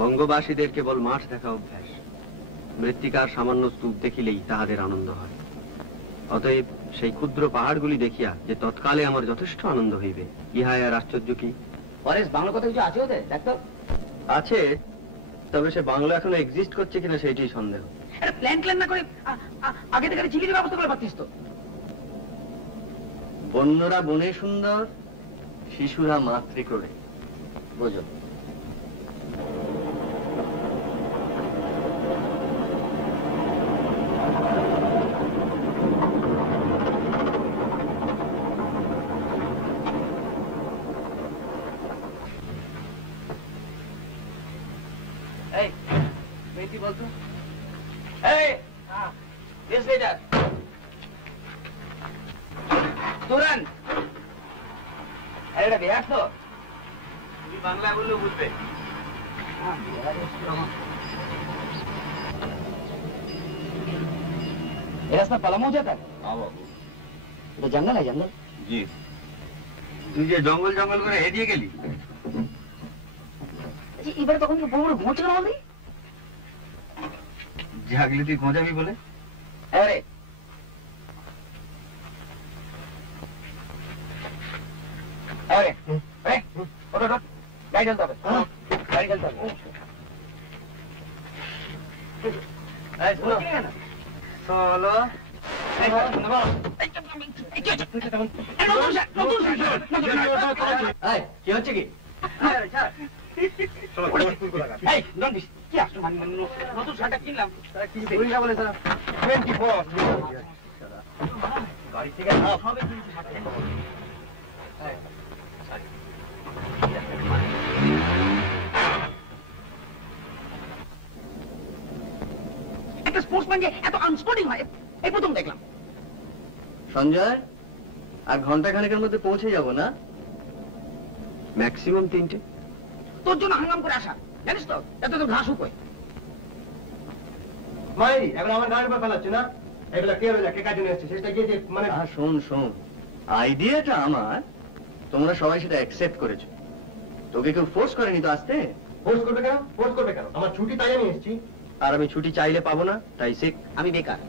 বঙ্গবাসীদের কেবল মাঠ দেখা অভ্যাস, মৃত্তিকার সামান্য স্তূপ দেখিলেই তাহাদের আনন্দ হয়। অতএব সেই ক্ষুদ্র পাহাড়গুলি দেখিয়া যে তৎকালে আমার যথেষ্ট আনন্দ হইবে, ইহাই আর আশ্চর্য কি? পরেশ, বাংলা কথা কিছু আছে ওদের? দেখতো আছে, তবে সে বাংলা এখনো এক্সিস্ট করছে কিনা সেইটাই সন্দেহ। প্ল্যান না করে আগে থেকে চিলির ব্যবস্থা করে পারতিস তো। বন্যরা বনে সুন্দর, শিশুরা মাতৃক্রোড়ে, বোঝো। বলতো তুরান এটা বিহার তো, তুমি বাংলা বললেও বুঝবে। रास्ता पलामू जाता है? हाँ बाबू। तो जंगल है जंगल? जी। तुझे जंगल जंगल করে হেদিয়ে গেলি? জি এবারে তখন তো বড় বড় ঘোঁচা নামালি। জাগলি তুই গোঁজাবি বলে? আরে আরে আরে ওটা ওটা গাড়ি চলতে হবে। গাড়ি চলতে হবে। এই শুনো চলো। কি হচ্ছে কি? নতুন শার্টটা কিনলাম বলে গাড়ি থেকে একটা স্পোর্টসম্যান যে এত আনস্পোর্টিং হয় এই প্রথম দেখলাম। সঞ্জয়, আর ঘন্টা খানেকের মধ্যে পৌঁছে যাব না? ম্যাক্সিমাম 3টে। তোর জন্য হাঙ্গাম করে আসা, জানিস তো এত তো ঘাস উপায়। মাই এখন আমার গাড়ির উপর ফেলাচ্ছে না, এগুলা কে হলো কে কাজে এসেছে সেটা গিয়ে মানে। শোন শোন, আইডিয়াটা আমার, তোমরা সবাই সেটা অ্যাকসেপ্ট করেছো, তোকে কেউ ফোর্স করেনি তো আসতে। ফোর্স করবে কেন? ফোর্স করবে কেন? আমার ছুটি তাই আমি এসেছি। আর আমি ছুটি চাইলে পাবো না, তাই শিখ। আমি বেকার।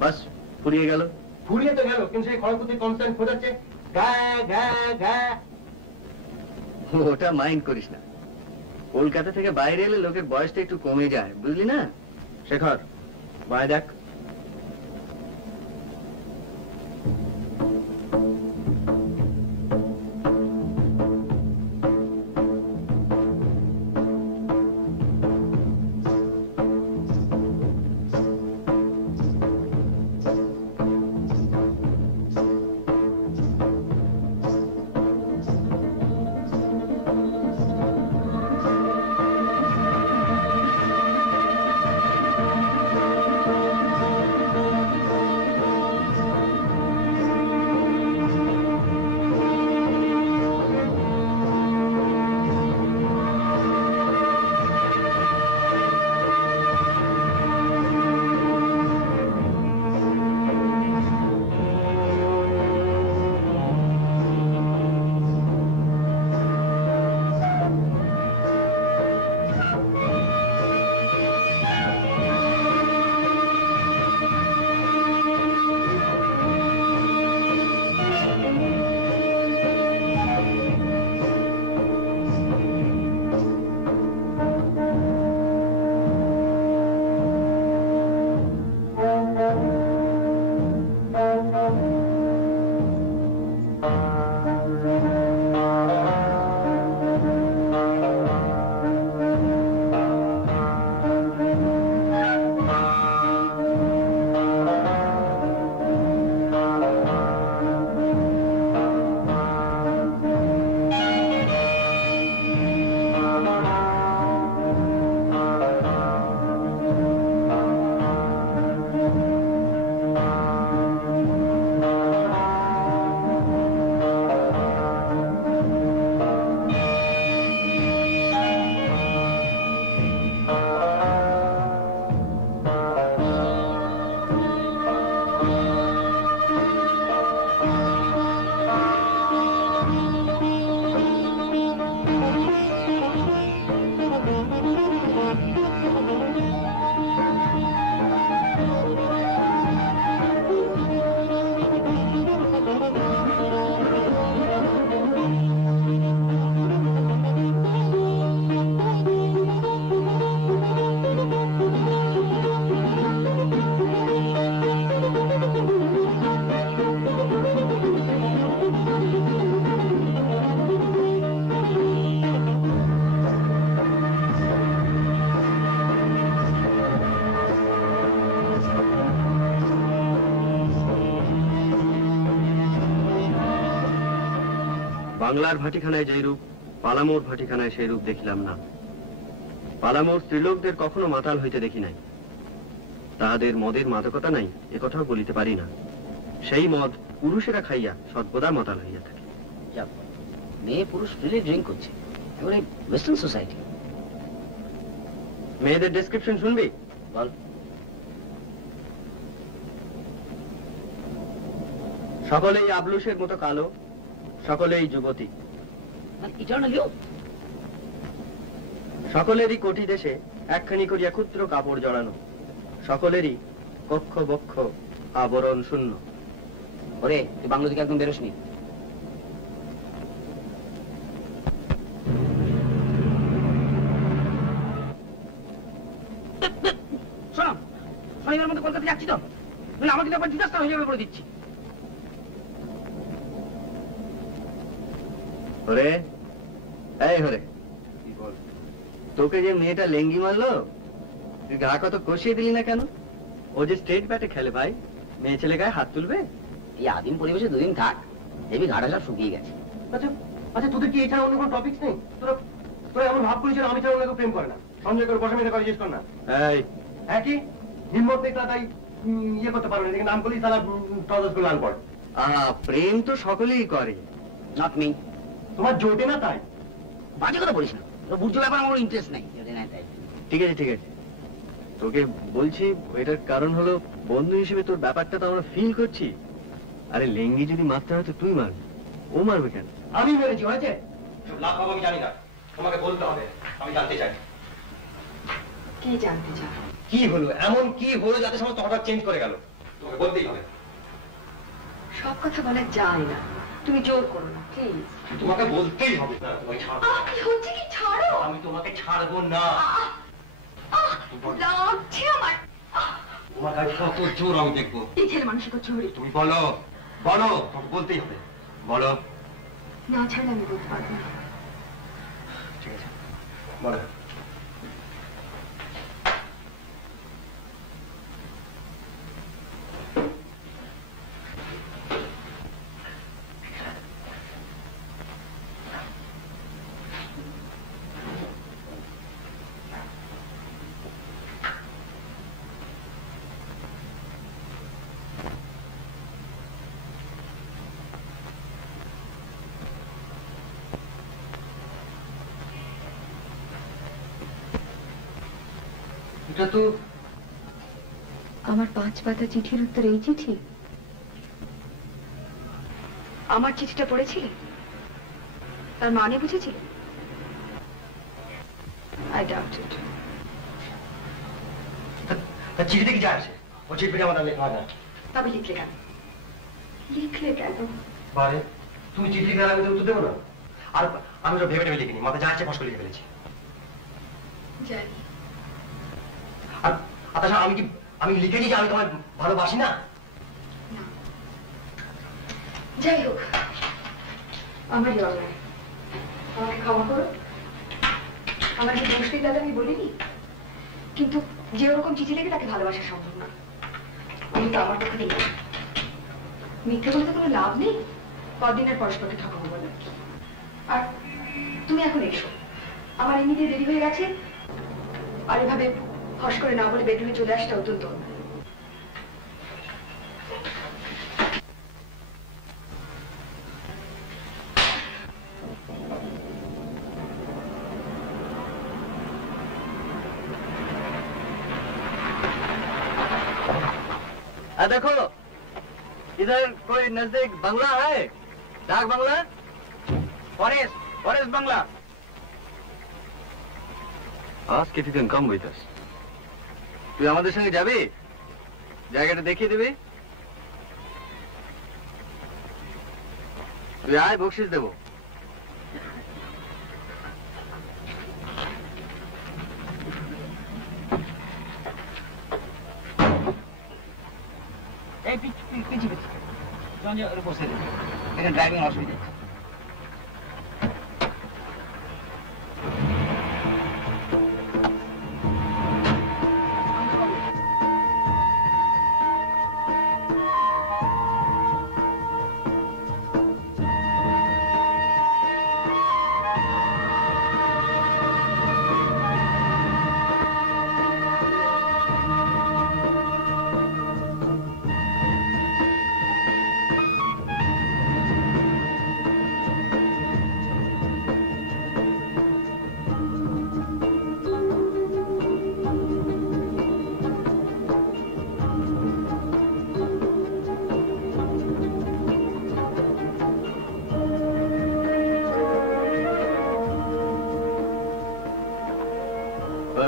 বাস ফুরিয়ে গেল। ফুরিয়ে তো গেল, কিন্তু সেই খড়কুতি কনস্ট্যান্ট খোঁজাচ্ছে গা গা গা। ওটা মাইন্ড করিস না, কলকাতা থেকে বাইরে এলে লোকের বয়সটা একটু কমে যায়, বুঝলি না? শেখর, বাইরে দেখ। বাংলার ভাটিখানায় যেই রূপ, পালামোর ভাটিখানায় সেই রূপ দেখিলাম না। পালামোর স্ত্রীলোকদের কখনো মাতাল হইতে দেখি নাই, তাহাদের মদের মাদকতা নাই একথাও বলিতে পারি না। সেই মদ পুরুষেরা খাইয়া সর্বদা মাতাল হইয়া থাকে। মেয়ে পুরুষ ফ্রিলি ড্রিঙ্ক করছে, এবারে ওয়েস্টার্ন সোসাইটি। মেয়েদের ডেসক্রিপশন শুনবি? বল। সকলেই আবলুসের মতো কালো, সকলেই যুবতী, ইটারনালিও সকলেরই কোটি দেশে একখানি করিয়া ক্ষুদ্র কাপড় জড়ানো, সকলেরই কক্ষ বক্ষ আবরণ শূন্য। ওরে তুই বাংলা থেকে একদম বেরোসনি। শোনো, শনিবার মধ্যে কলকাতা যাচ্ছি তো, আমার কিন্তু একবার ডিজাস্টার হয়ে যাবে বলে দিচ্ছি। হরে, এই হরে, তোকে যে মেয়েটা লেঙ্গি মারলো, তুই গা কত কষিয়ে দিলি না কেন? ও যে স্টেট ব্যাটে খেলে ভাই, মেয়ে ছেলে গায়ে হাত তুলবে? এই আদিম পরিবেশে দুদিন থাক, দেখবি ঘাটা সব শুকিয়ে গেছে। আচ্ছা আচ্ছা, তোদের কি এছাড়া অন্য কোনো টপিকস নেই? তোরা এমন ভাব করিস আমি ছাড়া অন্য কেউ প্রেম করে না। সঞ্জয় করে বসে মেয়েদের কথা জিজ্ঞেস কর না। এই হ্যাঁ কি হিম্মত দেখলা তাই ইয়ে করতে পারো না, এদিকে নাম করলেই তারা টদস করে লাল পড়ে। প্রেম তো সকলেই করে। Not me. তোমার জোটে না তাই? বাজে কথা বলিস না, বুঝছো ব্যাপার আমার ইন্টারেস্ট নেই। ঠিক আছে ঠিক আছে, তোকে বলছি এটার কারণ হলো বন্ধু হিসেবে তোর ব্যাপারটা তো আমরা ফিল করছি। আরে লেঙ্গি যদি মারতে হয় তো তুই মারবি, ও মারবে কেন? আমি মেরেছি, হয়েছে? লাভ পাবো আমি জানি না, তোমাকে বলতে হবে, আমি জানতে চাই। কি জানতে চাও? কি হলো, এমন কি হলো যাতে সমস্ত হঠাৎ চেঞ্জ করে গেল? তোমাকে বলতেই হবে। সব কথা বলা যায় না, তুমি জোর করো না প্লিজ। তোমাকে বলতেই হবে। না তোমাকে ছাড়বো। কি হচ্ছে কি? ছাড়ো। আমি তোমাকে ছাড়বো না। লাগছে আমার। তোমার কাছে কত জোর আমি দেখবো। এই ছেলে মানুষের চোরি। তুমি বলো বলো, তোমাকে বলতেই হবে, বলো। না ছাড়লে আমি বলতে পারবো না। ঠিক আছে বলো। এটা তো আমার 5 পাতা চিঠির উত্তর এই চিঠি? আমার চিঠিটা পড়েছিলে? তার মানে বুঝেছিলে? I doubt it. চিঠিতে কি যায় আসে? ও চিঠি আমার লেখা হয় না। তবে লিখলে কেন? লিখলে কেন? বারে তুমি চিঠি লিখে আমি তো উত্তর দেবো না। আর আমি তো ভেবে ভেবে লিখিনি, মাথা যা আছে ফস করে লিখে ফেলেছি। জানি। আর তাছাড়া আমি লিখেছি যে আমি তোমায় ভালোবাসি না। না। যাই হোক, আমারই অন্যায়, আমাকে ক্ষমা করো। আমার যে দোষ নেই দাদা আমি বলিনি, কিন্তু যে ওরকম চিঠি লিখে তাকে ভালোবাসা সম্ভব না। আমি তো আমার পক্ষে দিই না। মিথ্যে বলতে কোনো লাভ নেই, কদিন আর পরস্পরকে ঠকাবো বলে। আর তুমি এখন এসো, আমার এমনিতে দেরি হয়ে গেছে, আর এভাবে হস করে না বলে বেডরুমে চলে আসতে অত্যন্ত অন্যায়। देखो इधर कोई नजदीक बंगला है, डाक बंगला। Forest forest bungalow. Ask if you can come with us. তুই আমাদের সঙ্গে যাবি, জায়গাটা দেখিয়ে দিবি। তুই আয়, বকশিস দেবো। এই পিছিয়ে পিছিয়ে সঞ্জয় ওর বসে দেবে, এখানে ড্রাইভিং অসুবিধা।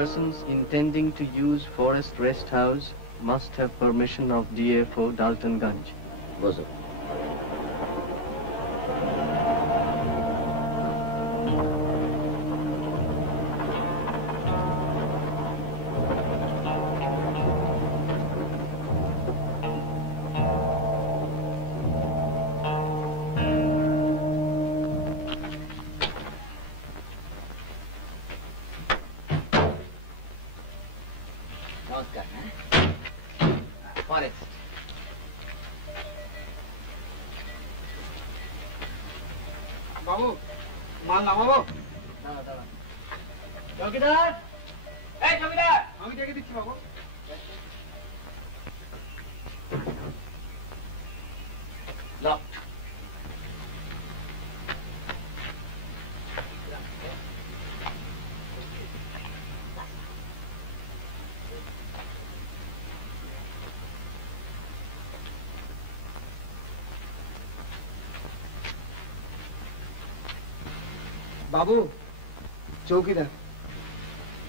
persons intending to use Forest Rest House must have permission of DFO Daltonganj. বসো। নমস্কার। ফরেস্ট বাবু মাল নামাবো। চৌকিদার, এই চৌকিদার, আমি ডেকে দিচ্ছি বাবু। লক। বাবু, চৌকিদার।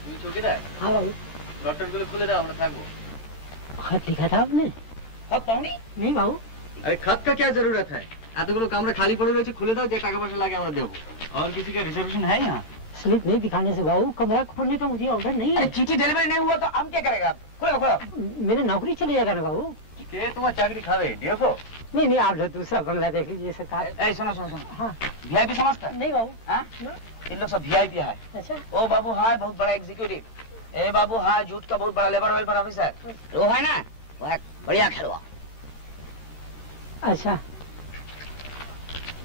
তুমি চৌকিদার? हाँ बाबू। লটারগুলো খুলে দাও, আমরা থাকবো। खत लिखा था आपने? হাত পাওনি? नहीं बाबू। अरे खत का क्या जरूरत है? এতগুলো কামরা খালি পড়ে রয়েছে, খুলে দাও, যে টাকা পয়সা লাগে আমরা দেবো। और किसी का रिजर्वेशन है यहाँ? स्लिप नहीं दिखाने से बाबू कमरा खोलने का मुझे ऑर्डर नहीं है। चिट्ठी डिलीवरी नहीं हुआ तो हम क्या करेगा? खोलो खोलो। मैंने नौकरी चले जाएगा ना बाबू। ये तुम्हारा चाकरी खावे डीएफओ? नहीं नहीं, आप लोग दूसरा बंगला देख लीजिए सरकार। ए सुनो सुनो सुनो, हाँ। वीआईपी समझता है? नहीं बाबू। हाँ? इन लोग सब वीआईपी है। अच्छा। ओ बाबू हाय बहुत बड़ा एग्जीक्यूटिव, ए बाबू हाय झूठ का बहुत बड़ा लेबर वेलफेयर ऑफिसर, वो है ना, वो एक बढ़िया खेलवा। अच्छा।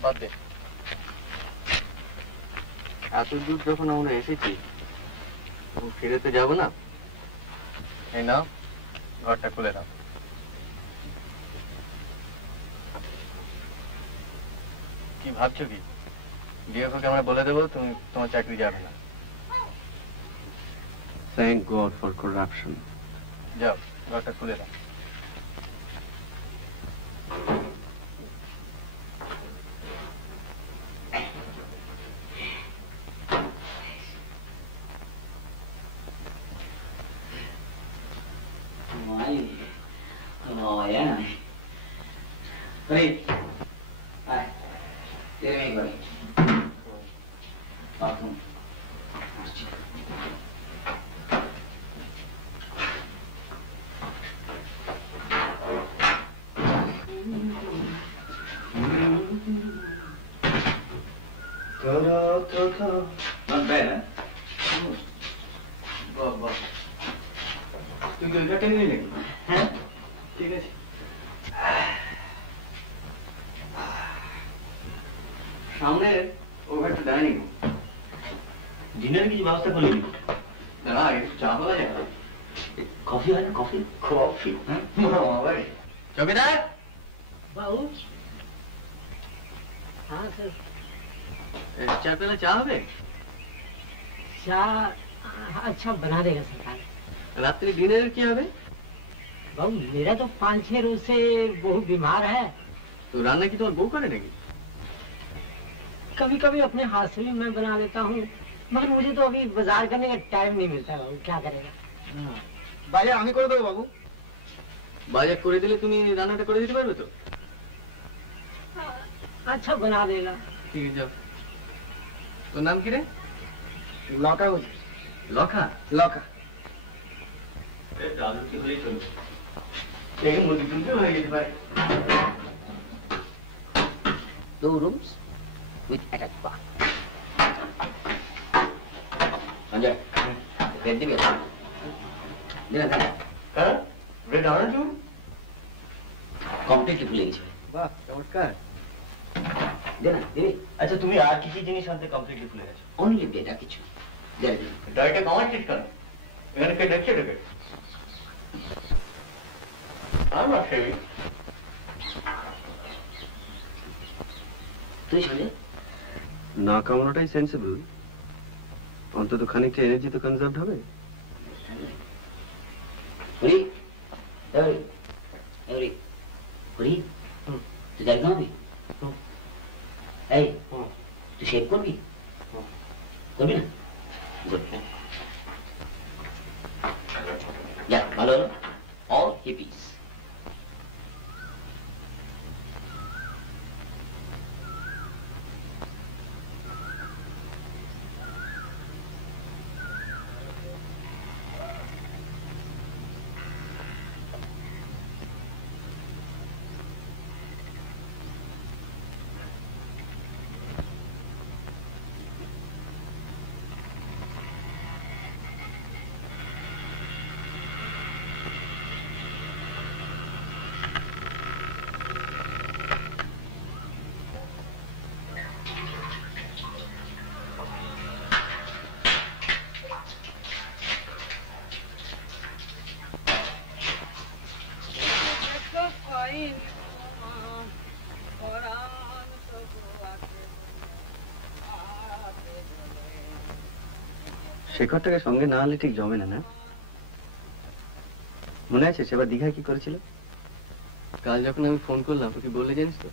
বাদ দে। এত দূর যখন আমরা এসেছি, ফিরে তো যাবো না। এই নাও, ঘরটা খুলে দাও। কি ভাবছো কি? ডিএফও কে আমরা বলে দেবো তুমি তোমার চাকরি যাবে না। Thank God for corruption. যাও, ঘরটা খুলে দাও। Not bad, huh? বাহ বাহ, তুই কি ওইটা টেনে নিলি? হ্যাঁ ঠিক আছে। সামনে ওভারটা ডাইনিং ডিনার की व्यवस्था कर ली? দাঁড়া, একটু চা পাওয়া যায়? कॉफी है ना? Coffee coffee? চৌকিদার, बाबू। हाँ सर। চা পেলে চা হবে? चाय अच्छा बना देगा सरकार। রাত্রি ডিনার কি হবে? बाबू मेरा तो 5-6 रोज से बहुत बीमार है। তো রান্না কি তোমার বউ করে নাকি? कभी कभी अपने हाथ से भी मैं बना लेता हूँ, मगर मुझे तो अभी बाजार करने का टाइम नहीं मिलता बाबू, क्या करेगा। বাজার আমি করে দেবো বাবু। বাজার করে দিলে তুমি রান্নাটা করে দিতে পারবে তো? अच्छा बना देगा। ঠিক আছে, যাও। তোর নাম কি রে? লকা বলছি। লখা? লকা। दादू की होली चलो। দেখে মুরগি টুলকে হয়ে যেতে পারে। 2 rooms with attached bath. Sanjay, bed দিবি? দিনা খানা? হ্যাঁ, ব্রেড আনো তুমি? কমপ্লিটলি ভুলে গেছি। বাহ, চমৎকার। দিনা দিবি? আচ্ছা তুমি আর কি কি জিনিস আনতে কমপ্লিটলি ভুলে গেছো? অনলি বেড, আর কিছু দেখ। ডাইরেক্টে কামাই ঠিক করো। এখানে কে দেখছে এটাকে? আমরা সেবি। তুই সঞ্জয়? না কামানোটাই সেন্সিবল। অন্তত খানিকটা এনার্জি তো কনজার্ভ হবে। হরি হরি হরি হরি, তুই গাড়ি ঘুমাবি? এই তুই শেভ করবি? করবি না? গুড। ভালো হলো, অল হিপিস। শেখরটাকে সঙ্গে না হলে ঠিক জমে না, না? মনে আছে সেবার দীঘায় কি করেছিল? কাল যখন আমি ফোন করলাম তোকে বললে জানিস তো?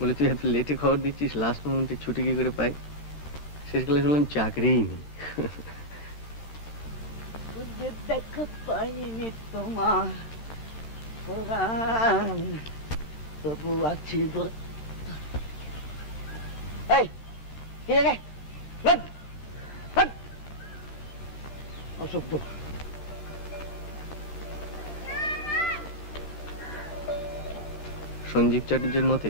বলে তুই এত লেটে খবর দিচ্ছিস, লাস্ট মোমেন্টে ছুটি কি করে পাই? শেষকালে শুনলাম চাকরিই নেই। দেখো পাইনি তোমার তবু আছি। এই কে রে? অসভ্য। সঞ্জীব চ্যাটার্জির মতে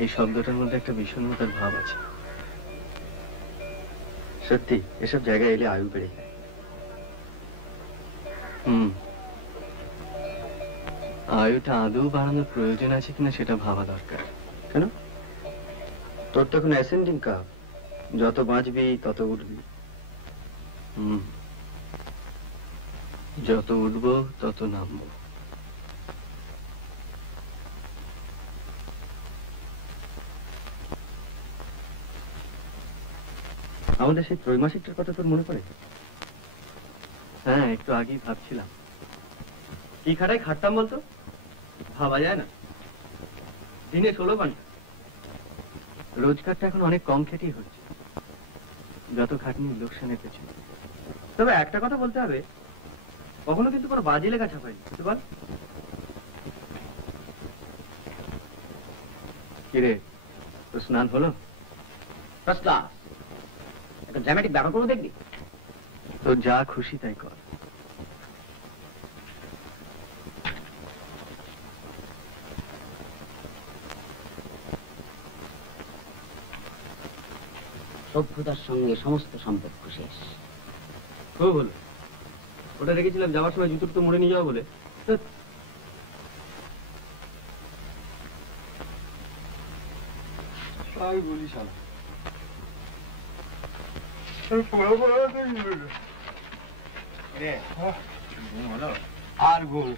এই শব্দটার মধ্যে একটা বিষণ্ণতার ভাব আছে। সত্যি এসব জায়গায় এলে আয়ু বেড়ে যায়। আয়ুটা আদৌ বাড়ানোর প্রয়োজন আছে কিনা সেটা ভাবা দরকার। কেন? তোর তো এখন অ্যাসেন্ডিং কাপ, যত বাঁচবি তত উঠবি। যত উঠবো তত নামবো। আমাদের সেই ত্রৈমাসিকটার কথা তোর মনে পড়ে? হ্যাঁ, একটু আগেই ভাবছিলাম কি খাটায় খাটতাম বলতো, ভাবা যায় না। দিনে 16 ঘন্টা, রোজগারটা এখন অনেক কম খেটেই হচ্ছে, যত খাটনি লোকসানের পেছনে। তবে একটা কথা বলতে হবে, কখনো কিন্তু কোনো বাজে লেখা ছাপাইনি, বুঝতে পার? কিরে, তোর স্নান হলো? First class. একটা ড্রামাটিক ব্যাপার করবো দেখবি? তোর যা খুশি তাই কর। সভ্যতার সঙ্গে সমস্ত সম্পর্ক শেষ। খুব হলো, ওটা রেখেছিলাম যাওয়ার সময় জুতোর তো মুড়ে নিয়ে যাওয়া বলে। বলিস আর ঘুম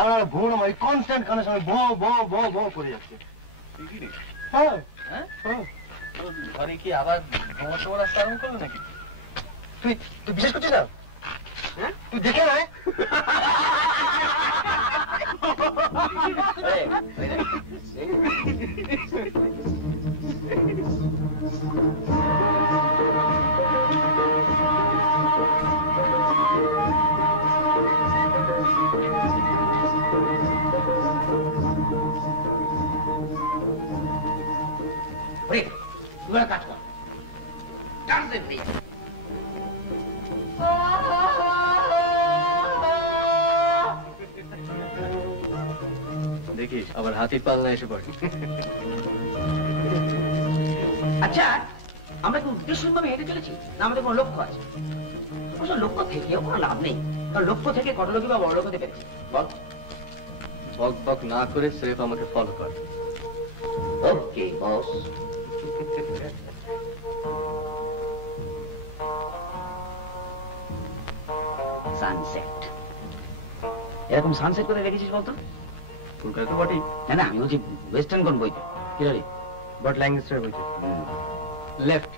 আমার ঘুম আমার কনস্ট্যান্ট কানের সঙ্গে ভ করে যাচ্ছে। হ্যাঁ হ্যাঁ, ঘরে কি আবার ভ্রমণ সময় রাস্তা আরম্ভ করলো নাকি? তুই বিশেষ করছিস না? হ্যাঁ, তুই দেখে না? কাজ কর, দেখিস আবার হাতির পাল্লা এসে পড়ে। আচ্ছা, আমরা কি উদ্দেশ্যভাবে হেঁটে চলেছি না আমাদের কোনো লক্ষ্য আছে? অবশ্য লক্ষ্য থেকেও কোনো লাভ নেই, কারণ লক্ষ্য থেকে কত লোকই বা বড় লোক হতে পেরেছে বল। বক বক না করে স্রেফ আমাকে ফলো কর। ওকে বস। সানসেট, এরকম সানসেট করে দেখেছিস বলতো? কলকাতা তো বটেই, না না, আমি বলছি ওয়েস্টার্ন কোন বইতে? কি রে? বাট ল্যাঙ্গুয়েজটা বলছে লেফট।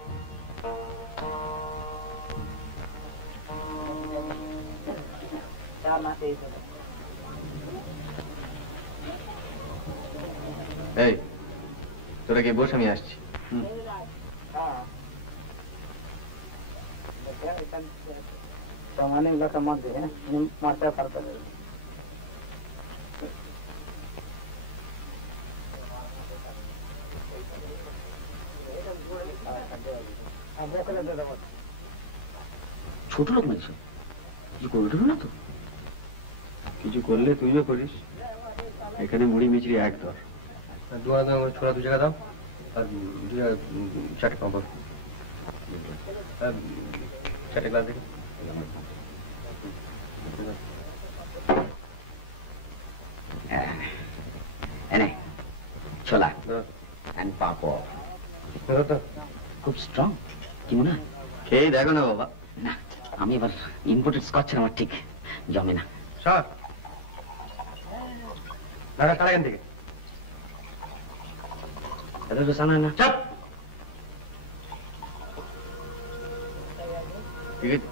এই তোরা গিয়ে বস, আমি আসছি। सामान्य इलाका मत दे मारता करता है ছোট লোক নাকি কিছু করবে না তো? কিছু করলে তুইও করিস। এখানে মুড়ি মিচড়ি এক দর। দু আনা ছোলা 2 টাকা দাও আর 4 টাকা পাবো। 4 টাকা দিই। এনে ছোলা এন্ড পাপড় খুব স্ট্রং কি মনে হয়? খেয়ে দেখো না বাবা। না আমি এবার ইম্পোর্টেড স্কচ আমার ঠিক জমে না। স্যার দাদা কারা এখান থেকে এটা তো জানা না। চাপ ঠিক আছে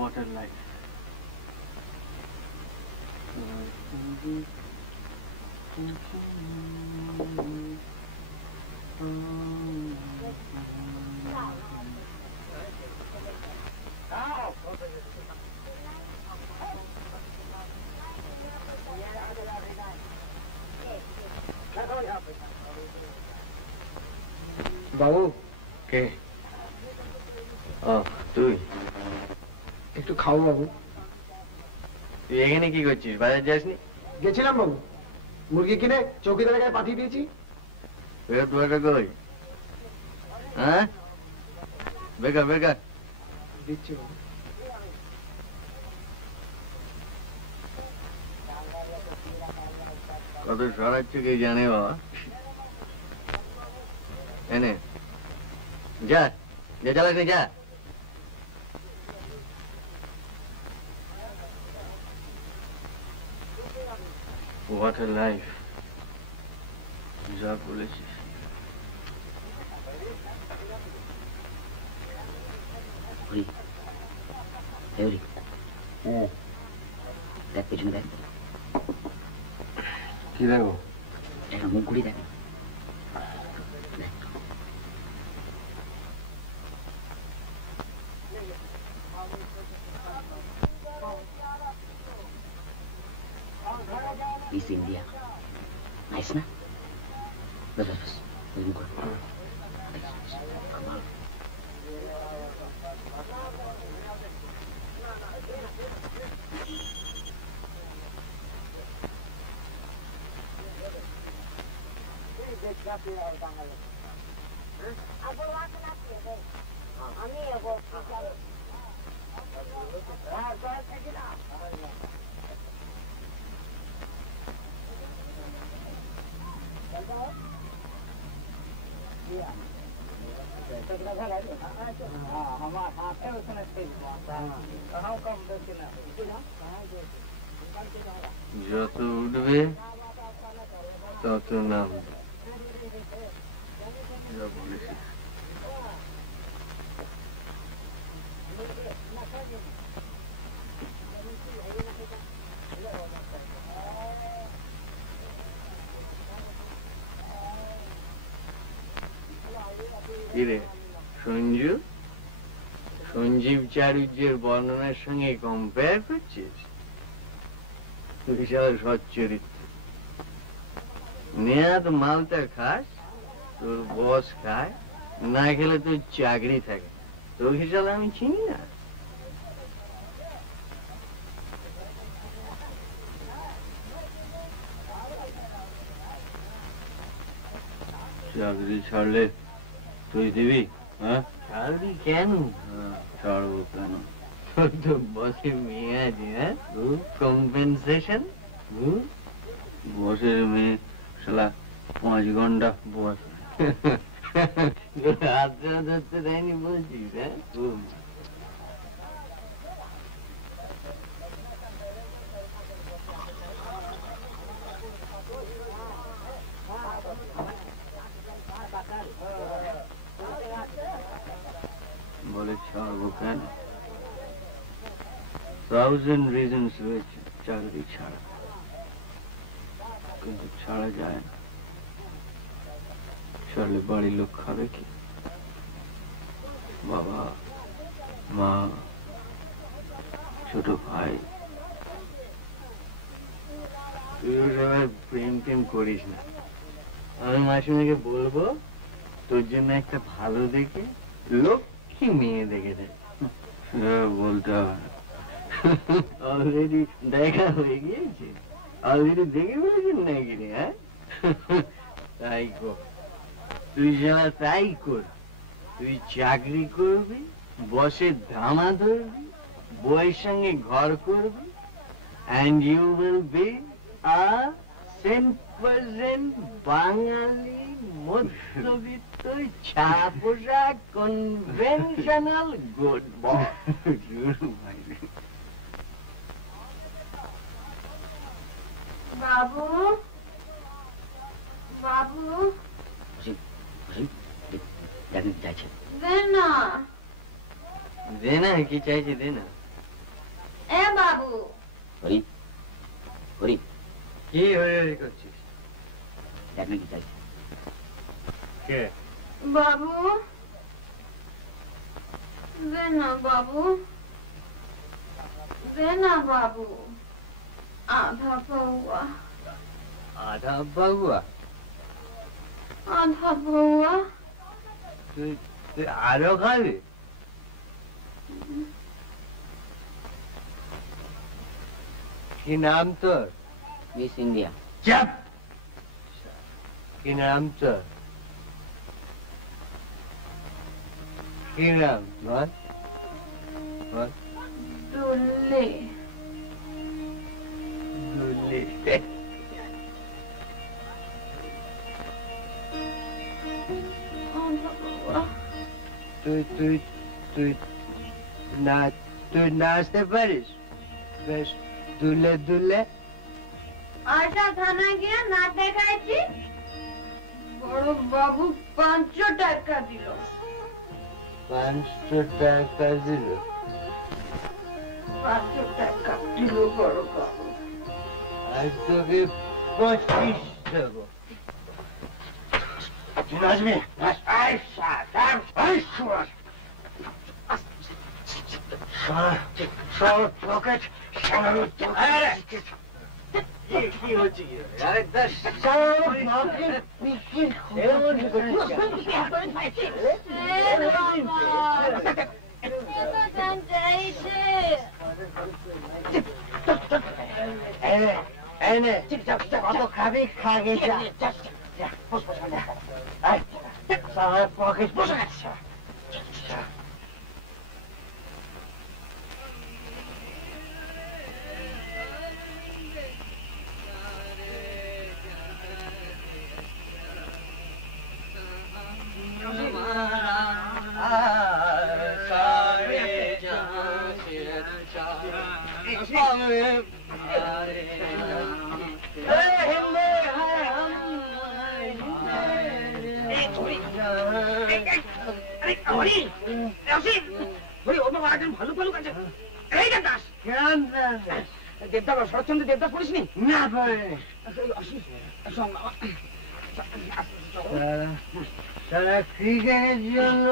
Water life. বাবু কে? ও তুই একটু খাও বাবু। তুই এখানে কি করছিস? বাজার যাসনি? গেছিলাম বাবু, মুরগি কিনে চৌকিদারের গায়ে পাঠিয়ে দিয়েছি। কই? হ্যাঁ বেকার বেকার দিচ্ছি বাবু। কত সরাচ্ছে কে জানে বাবা। এনে যা যা চালাস নি যা। What a life. যা বলেছিস। হরি হে হরি দেখ পেছনে দেখ। কি দেখো? একটা মুখ ঘুরি দেখ। East India. Nice na? Bas. Begin ko. Kamal. যত উঠবে তত নামবে। যা বলেছিস। কিরে সঞ্জু, সঞ্জীব চারুজ্যের বর্ণনার সঙ্গে কম্পেয়ার করছিস? বিশাল সচ্চরিত্র। নেহাত মালটা খাস, তোর বস খায়, না খেলে তোর চাকরি থাকে। তোর হিসাবে আমি চিনি না। চাকরি ছাড়লে তুই দিবি? হ্যাঁ ছাড়বি কেন? ছাড়বো কেন? তোর তো বসের মেয়ে আছে। হ্যাঁ কম্পেনসেশন। বসের মেয়ে শালা 5 ঘন্টা বস হাতটা ধরতে দেয়নি বলছিস? হ্যাঁ থাউজেন্ড রিজনস রয়েছে চাকরি ছাড়া, কিন্তু ছাড়া যায় না। ছাড়লে বাড়ির লোক খাবে কি? বাবা, মা, ছোট ভাই। তুই ওসব প্রেম টেম করিস না। আমি মাসিমাকে বলবো তোর জন্য একটা ভালো দেখে লক্ষ্মী মেয়ে দেখে দেয়। বলতে হবে, অলরেডি দেখা হয়ে গিয়েছে। অলরেডি দেখে ফেলেছেন নাকি রে? হ্যাঁ, তাই কর তুই, যারা তাই কর। তুই চাকরি করবি, বসের ধামা ধরবি, বউয়ের সঙ্গে ঘর করবি, and you will be a 10% বাঙালি মধ্যবিত্ত ছাপোষা কনভেনশনাল গুড বয়। বাবু, বাবু, চাইছে দে না। দে না, কি চাইছে দে না। এ বাবু, হরি হরি, কি হরি হরি করছিস? দেখ না কি চাইছে। কে? বাবু, দে না বাবু, দে না বাবু। আধা পৌয়া। আধা বাবুয়া? আধা পৌয়া। তুই আরো খাবি? কি নাম তোর? Miss India. চাপ। কি নাম তোর? কি নাম বল? বল। দুল্লে। দুলি। আধা পৌয়া। তুই তুই তুই না, তুই নাচতে পারিস? বেশ দুলে দুলে। আশা থানায় গিয়ে না দেখাইছি, বড় বাবু 500 টাকা দিল। 500 টাকা দিল? 500 টাকা দিল বড় বাবু। আর তোকে 25 দেবো। তুই নাচবি? পকেট কি হচ্ছে? কত খাবি খাগে পকেট বসে গেছে। দেবদাস, শরৎচন্দ্র দেবদাস পড়িসনি? না পারে তারা ক্রিকেটের জন্য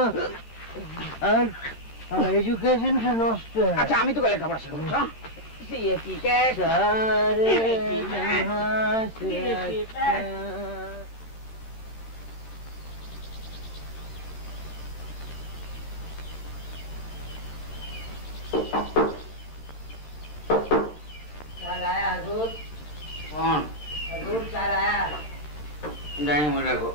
এডুকেশন নষ্ট। আচ্ছা, আমি তোকে লেখাপড়া শেখাবো। রাখো।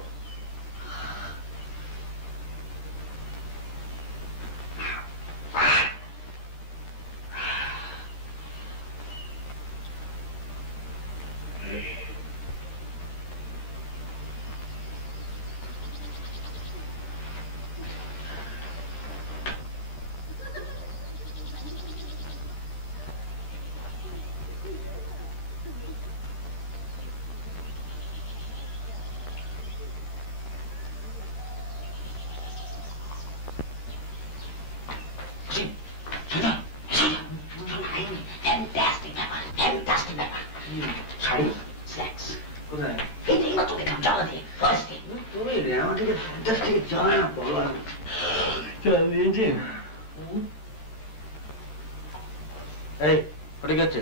এই ওটা কি হচ্ছে?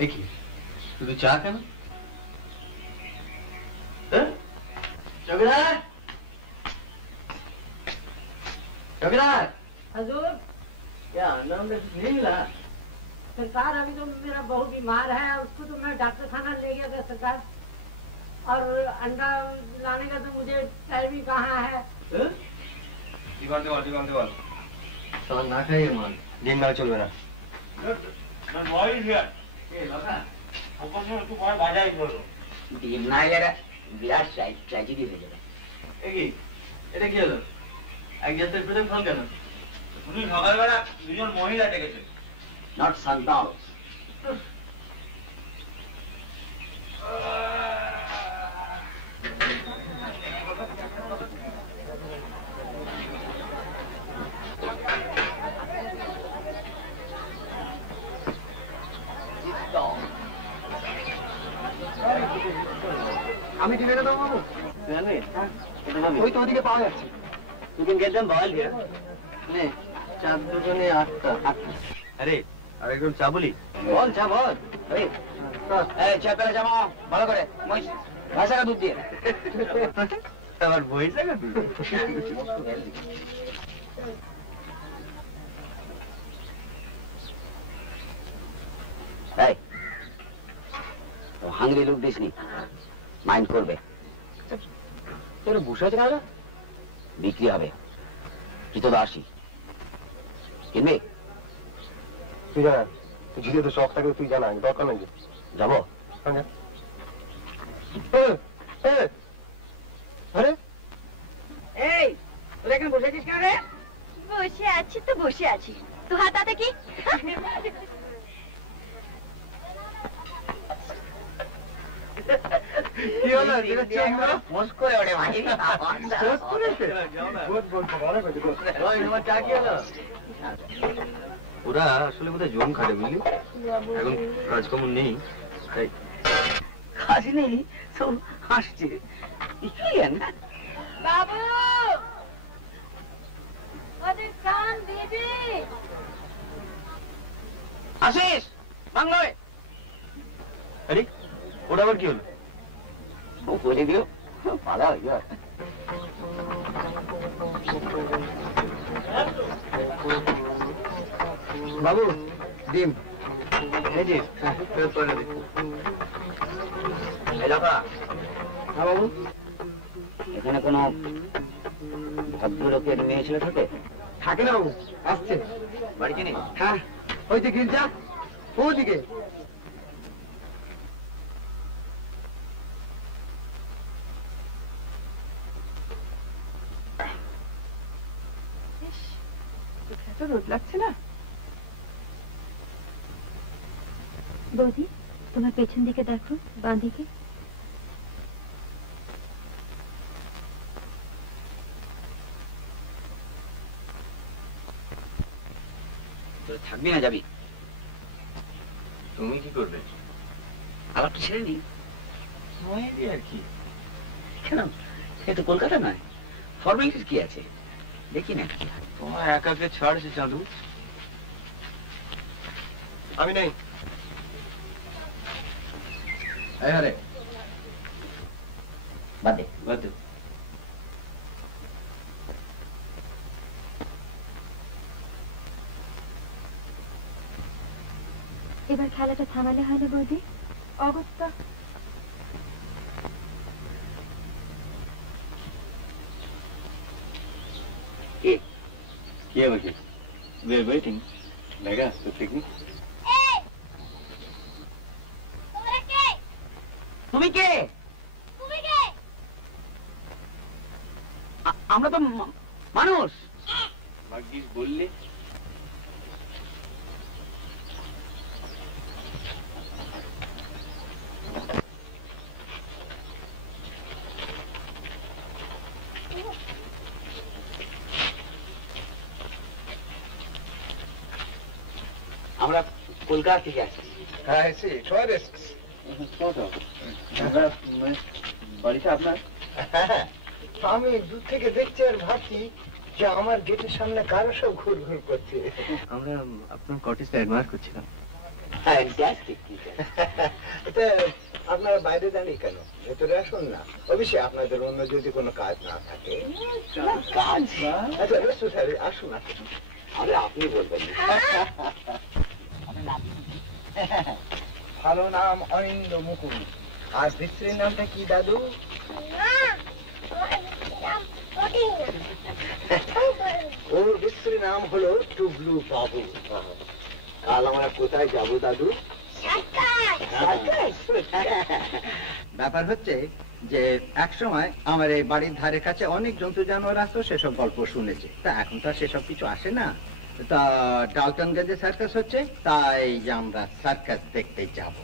এই কি শুধু চা কেন? চৌকিদার, चौकीदार। हजूर। क्या नाम नहीं मिला? सरकार अभी तो मेरा बहू बीमार है, उसको तो मैं डॉक्टर खाना ले गया था सरकार, और अंडा लाने का तो मुझे टाइम ही कहाँ है। दीवाल तो ना खाइए मान ডিম না চলবে না। ডিম না এলে বিরাট ট্র্যাজেডি হয়ে যাবে। এটা কি হলো? এক জাতের পেটে ফল কেন? উনি সকালবেলা দুজন মহিলা ডেকেছে। নট সান্তাল। আমি টিনে দেবো বাবু। ওই তো ওদিকে পাওয়া যাচ্ছে। You can get them boiled here. নে, চার দুজনে 8টা। আরে, আর একদম চা বলি? বল চা বল। এই চা পেলে জামা ভালো করে ভাষাটা দুধ দিয়ে। আবার বই জায়গা তুই। এই তো হাঙ্গরি লুক দিসনি, মাইন্ড করবে। তোর বসে আছে না? বিক্রি হবে, কিছু তো আসি কিনবে। তুই জানা, তুই যদি তো শখ থাকে তুই জানা, দরকার নেই। যাবো। আরে এই তোরা এখানে বসে আছিস কেন রে? বসে আছি তো বসে আছি, তো হাতাতে কি? কি হলো? মোস করে ওঠে ভাই। ওরা আসলে বোধহয় জম খাটে বুঝলি, এখন কাজকর্ম নেই তাই। কাজ নেই, সব হাসছে। বাবু ওদের কান দিবি? আসিস বাংলায়। আরে ওটা আবার কি হলো? ও বলে দিও পালা হয়ে যায়। বাবু ডিম এই যে ফেরত করে দিন। হ্যাঁ বাবু, এখানে কোনো ভদ্রলোকের মেয়ে ছেলে থাকে? থাকে না বাবু, আসছে বাড়িতে নেই? হ্যাঁ ওই যে গির্জা ওদিকে। রোদ লাগছে না? বৌদি তোমার পেছন দিকে দেখো, বাঁ দিকে। থাকবি না যাবি? তুমি কি করবে? আলাপটা ছেড়ে নি আর কি। কেন, সে তো কলকাতা নয়, ফর্মালিটিস কি আছে দেখি না। তোমার একাকে ছাড়ছে চাঁদু। আমি নেই। আরে বাদ দে। বাদ দে। এবার খেলাটা থামালে হয় না বৌদি? অগত্যা কি হবে? We're waiting. Mega, the picnic. তুমি কে? আমরা তো মানুষ। ভাগ্যিস বললে। আমরা কলকাতা থেকে আসছি। হ্যাঁ এসে টুরিস্ট। বাড়িটা আপনার? আমি দূর থেকে দেখছি আর ভাবছি যে আমার গেটের সামনে কারো সব ঘুর ঘুর করছে? আমরা আপনার কটেজটা অ্যাডমায়ার করছিলাম। আপনারা বাইরে দাঁড়িয়ে কেন? ভেতরে আসুন না। অবশ্যই আপনাদের অন্য যদি কোনো কাজ না থাকে। কাজ? আচ্ছা স্যার আসুন আসুন। আরে আপনি বলবেন। ভালো নাম অনিন্দ মুকুল। আর বিশ্রীর নামটা কি দাদু? ওর বিশ্রী নাম হলো টুবলু বাবু। কাল আমরা কোথায় যাব দাদু? ব্যাপার হচ্ছে যে এক সময় আমার এই বাড়ির ধারে কাছে অনেক জন্তু জানোয়ার আসতো, সেসব গল্প শুনেছে। তা এখন তো সেসব কিছু আসে না। তা ডালটন গেজে সার্কাস হচ্ছে, তাই আমরা সার্কাস দেখতে যাব।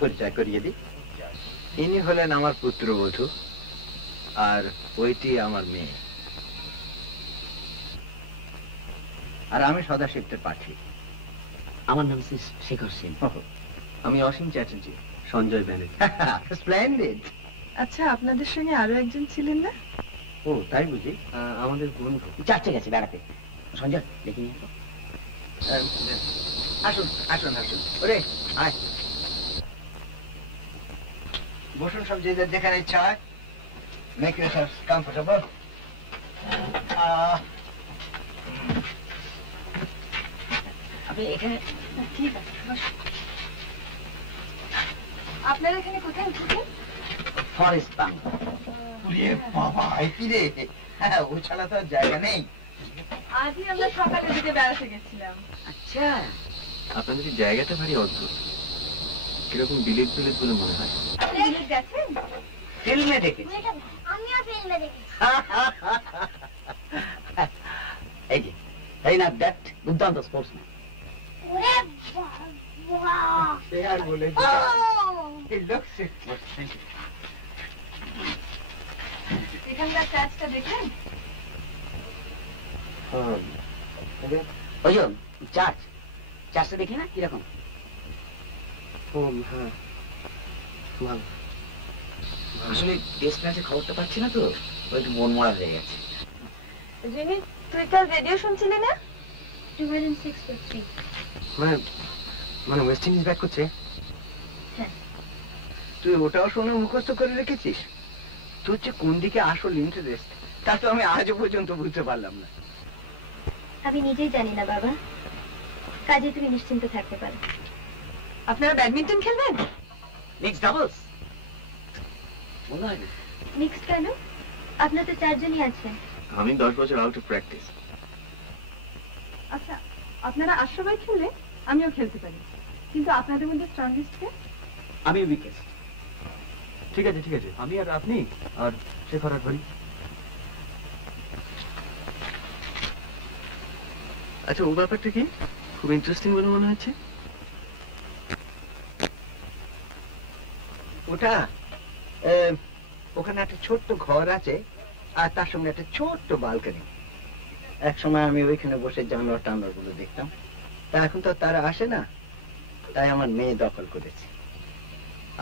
পরিচয় করিয়ে দিই, ইনি হলেন আমার পুত্রবধূ, আর ওইটি আমার মেয়ে। আর আমি সদাশিবদের পাঠি। আমার নাম শেখর সেন। আমি অসীম চ্যাটার্জি, সঞ্জয় ব্যানার্জি। স্প্লেন্ডিড। আচ্ছা, আপনাদের সঙ্গে আরো একজন ছিলেন না? ও তাই বুঝি? আমাদের বন্ধু। চার্চে গেছে বেড়াতে। সঞ্জয় দেখে নিয়ে আসুন আসুন আসুন। ওরে আয়, বসুন সব যে যার যেখানে ইচ্ছা হয়। Make yourself comfortable. আপনি এখানে ঠিক আছে, বসুন। আপনারা এখানে কোথায় উঠেছেন? Forest bank. ওরে বাবা, কি রে? হ্যাঁ, ও ছাড়া তো আর জায়গা নেই। আজই আমরা সকালে দিকে বেড়াতে গেছিলাম। আচ্ছা, আপনাদের এই জায়গাটা ভারী অদ্ভুত, কিরকম বিলেত বিলেত বলে মনে হয়। আপনি বিলেত গেছেন? ফিল্মে দেখেছি। আমিও ফিল্মে দেখেছি। এই যে এই না দ্যাট দুর্দান্ত স্পোর্টসম্যান। ওরে বাবা! সে আর বলে ও! এখানকার চার্চটা দেখলেন? ওই যে চার্চটা দেখি না কিরকম? হ্যাঁ, ভালো। আসলে টেস্ট ম্যাচের খবরটা পাচ্ছি না তো, ওই একটু মন মরা হয়ে গেছে। জিনি, তুই কাল রেডিও শুনছিলি না? 206.3 মানে ওয়েস্ট ইন্ডিজ ব্যাক করছে। তুই ওটাও শুনে মুখস্থ করে রেখেছিস? তোর যে কোন দিকে আসল ইন্টারেস্ট তা তো আমি আজও পর্যন্ত বুঝতে পারলাম না। আমি নিজেই জানি না বাবা, কাজে তুমি নিশ্চিন্ত থাকতে পারো। আপনারা ব্যাডমিন্টন খেলবেন? মিক্স ডাবলস মনে হয় না। মিক্স কেন? আপনার তো 4 জনই আছেন। আমি 10 বছর আউট অফ প্র্যাকটিস। আচ্ছা, আপনারা 8 সবাই খেললে আমিও খেলতে পারি, কিন্তু আপনাদের মধ্যে স্ট্রংগেস্ট কে? আমি উইকেস্ট। ঠিক আছে ঠিক আছে, আমি আর আপনি আর শেখর আর ধরি। আচ্ছা, ও ব্যাপারটা কি খুব ইন্টারেস্টিং বলে মনে হচ্ছে। ওটা ওখানে একটা ছোট্ট ঘর আছে, আর তার সঙ্গে একটা ছোট্ট বালকনি। এক সময় আমি ওইখানে বসে জানোয়ার টানোয়ার গুলো দেখতাম। তা এখন তো তারা আসে না, তাই আমার মেয়ে দখল করেছে।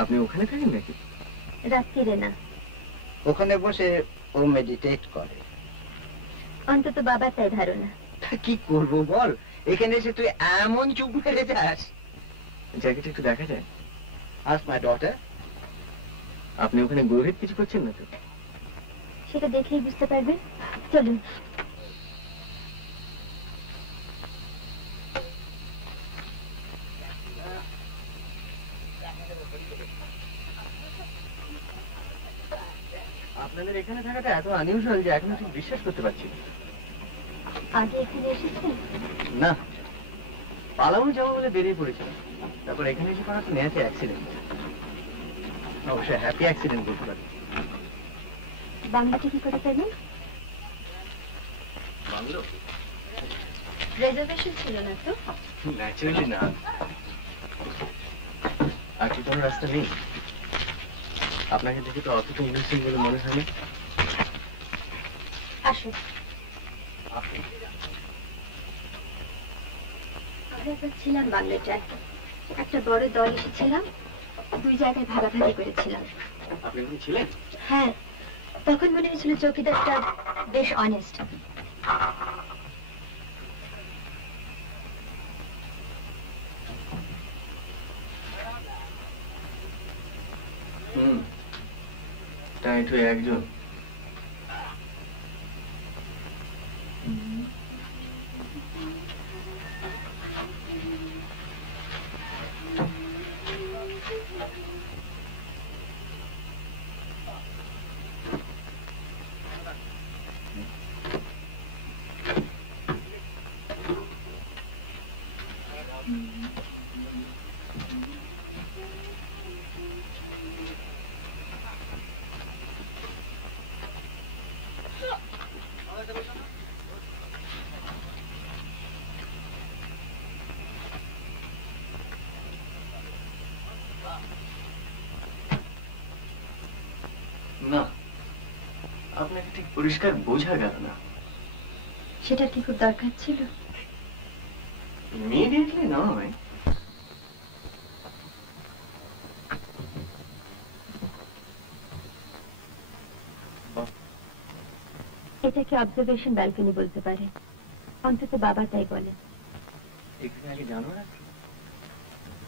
আপনি ওখানে থাকেন নাকি? রাত্রিরে না, ওখানে বসে ও মেডিটেট করে। অন্তত বাবার তাই ধারণা। তা কি করবো বল, এখানে এসে তুই এমন চুপ মেরে যাস। জায়গাটা একটু দেখা যায়? আজ মাই ডটার। আপনি ওখানে গভীর কিছু করছেন না তো? সেটা দেখেই বুঝতে পারবেন। চলুন। আপনাদের এখানে থাকাটা এত আনইউজুয়াল যে এখনো ঠিক বিশ্বাস করতে পারছি না। আগে এখানে এসেছেন? না, পালামু যাবো বলে বেরিয়ে পড়েছিলাম, তারপর এখানে এসে পড়া তো নেহাতে অ্যাক্সিডেন্ট। অবশ্যই হ্যাপি অ্যাক্সিডেন্ট বলতে পারি। বাংলাটা কি করে পেলেন? বাংলো রিজার্ভেশন ছিল না তো? ন্যাচারালি না। আর কি কোনো রাস্তা নেই? আপনাকে দেখে তো অতটা ইন্টারেস্টিং বলে মনে হয় না। আসুন। আমরা তো ছিলাম বাংলাটায়, একটা বড় দল এসেছিলাম, 2 জায়গায় ভাগাভাগি করেছিলাম। আপনি ওখানে ছিলেন? হ্যাঁ, তখন মনে হয়েছিল চৌকিদারটা বেশ অনেস্ট। তাই তো একজন। না, আপনাকে ঠিক পরিষ্কার বোঝা গেল না। সেটার কি খুব দরকার ছিল? ইমিডিয়েটলি নয়। এটাকে অবজারভেশন ব্যালকনি বলতে পারে, অন্তত বাবা তাই বলে। এখানে আগে জানো না?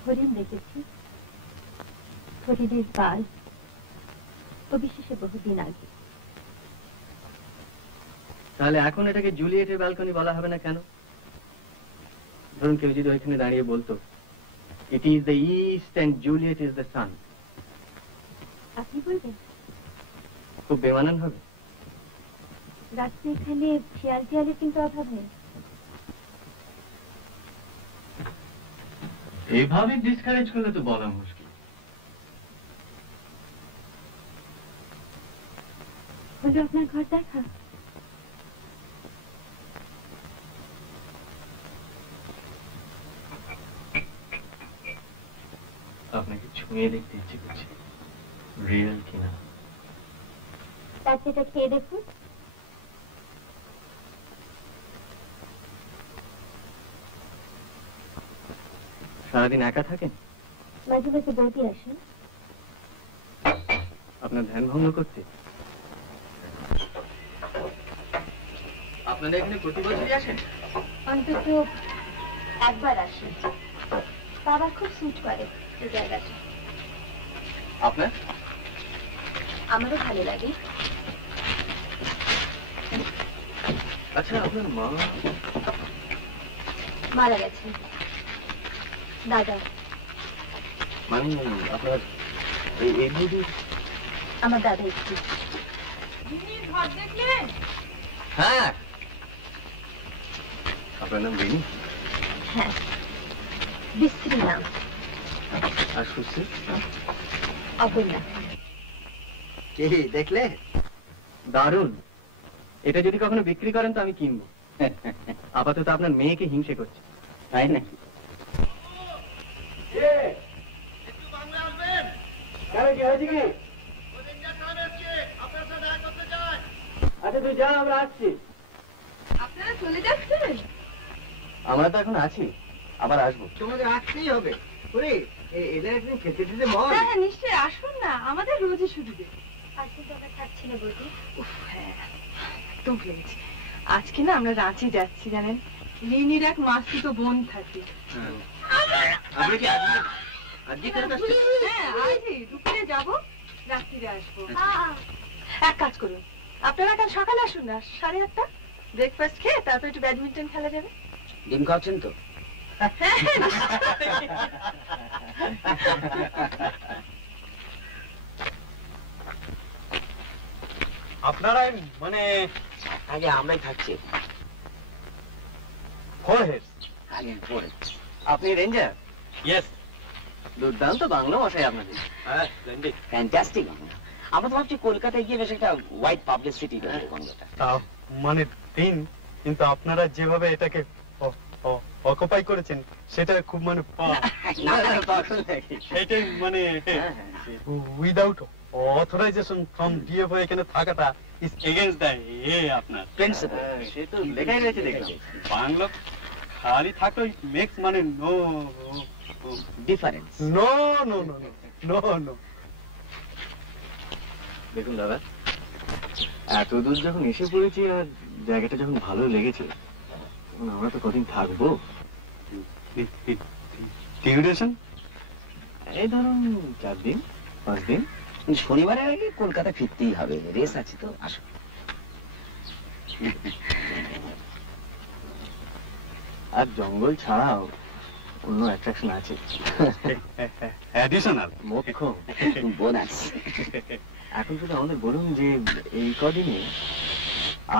হরিণ দেখেছি, হরিণের পাল, অবিশেষে বহুদিন আগে। তাহলে এখন এটাকে জুলিয়েটের ব্যালকনি বলা হবে না কেন? ধরুন কেউ যদি ওইখানে দাঁড়িয়ে বলতো, it is the east and Juliet is the sun, আপনি বলবেন? খুব বেমানান হবে। রাত্রে এখানে শিয়াল টিয়ালের কিন্তু অভাব নেই। এইভাবে ডিসকারেজ করলে তো বলা মুশকিল। হলো আপনার ঘর দেখা? আপনাকে ছুঁয়ে দেখতে ইচ্ছে করছে, রিয়েল কিনা। তার সেটা খেয়ে দেখুন। সারাদিন একা থাকেন? মাঝে মাঝে বৌদি আসেন। আপনার ধ্যান ভঙ্গ করতে? আপনাদের এখানে প্রতি বছরই আসেন? অন্তত একবার আসেন। বাবা খুব সুট করে এই জায়গাটা। আপনার? আমারও ভালো লাগে। আচ্ছা, আপনার মা মারা গেছেন। দাদা মানে আপনার এই বৌদি? আমার দাদা একটু। ঘর দেখলেন? হ্যাঁ। আপনার নাম বেনি? হ্যাঁ, বিশ্রী নাম। আর সুশ্রী? অপর্ণা। কি দেখলে? দারুণ। এটা যদি কখনো বিক্রি করেন তো আমি কিনবো। আপাতত আপনার মেয়েকে হিংসে করছে। তাই নাকি? আচ্ছা তুই যা, আমরা আসছি। আপনারা চলে যাচ্ছেন? আমরা তো এখন আছি, আবার আসবো। তোমাদের আসতেই হবে। এদের একদিন খেতে খেতে মন। হ্যাঁ হ্যাঁ, নিশ্চয়ই আসুন না, আমাদের রোজই সুবিধে। আজকে তো আমরা থাকছি না বৌদি। উফ, হ্যাঁ একদম ভেবেছি। আজকে না আমরা রাঁচি যাচ্ছি জানেন, লিনির এক মাসতুতো বোন থাকে। আপনি কি আজকে ফেরত আসছেন? হ্যাঁ আজই দুপুরে যাবো, রাত্রিরে আসবো। এক কাজ করুন, আপনারা কাল সকালে আসুন না, 8:30। ব্রেকফাস্ট খেয়ে তারপর একটু ব্যাডমিন্টন খেলা যাবে। ডিম খাওয়াচ্ছেন তো? আপনারাই মানে আগে আমরাই থাকছি। আগে পরে। আপনি রেঞ্জার? ইয়েস। দুর্দান্ত বাংলা ভাষায় আপনাদের। হ্যাঁ, স্প্লেন্ডিড। ফ্যান্টাস্টিক। আমরা তো ভাবছি কলকাতায় গিয়ে বেশ একটা ওয়াইড পাবলিসিটি করবো বাংলাটা। মানে দিন, কিন্তু আপনারা যেভাবে এটাকে অকুপাই করেছেন সেটা খুব মানে সেটাই মানে উইদাউট অথরাইজেশন ফ্রম ডিএফও এখানে থাকাটা ইজ এগেইনস্ট দ্য আপনার প্রিন্সিপাল। সে তো লেখাই রয়েছে দেখলাম। বাংলা খালি থাকলে মেক্স মানে no difference. No no no no no no. দেখুন দাদা, এত দূর যখন এসে পড়েছি আর জায়গাটা যখন ভালো লেগেছে, তখন আমরা তো কদিন থাকবো। ডিউরেশন এই ধরুন 4 দিন 5 দিন। শনিবারের আগে কলকাতা ফিরতেই হবে, রেস আছে তো। আসো। আর জঙ্গল ছাড়াও অন্য অ্যাট্রাকশন আছে, অ্যাডিশনাল মোক্ষম বোনাস। এখন শুধু আমাদের বলুন যে এই কদিনে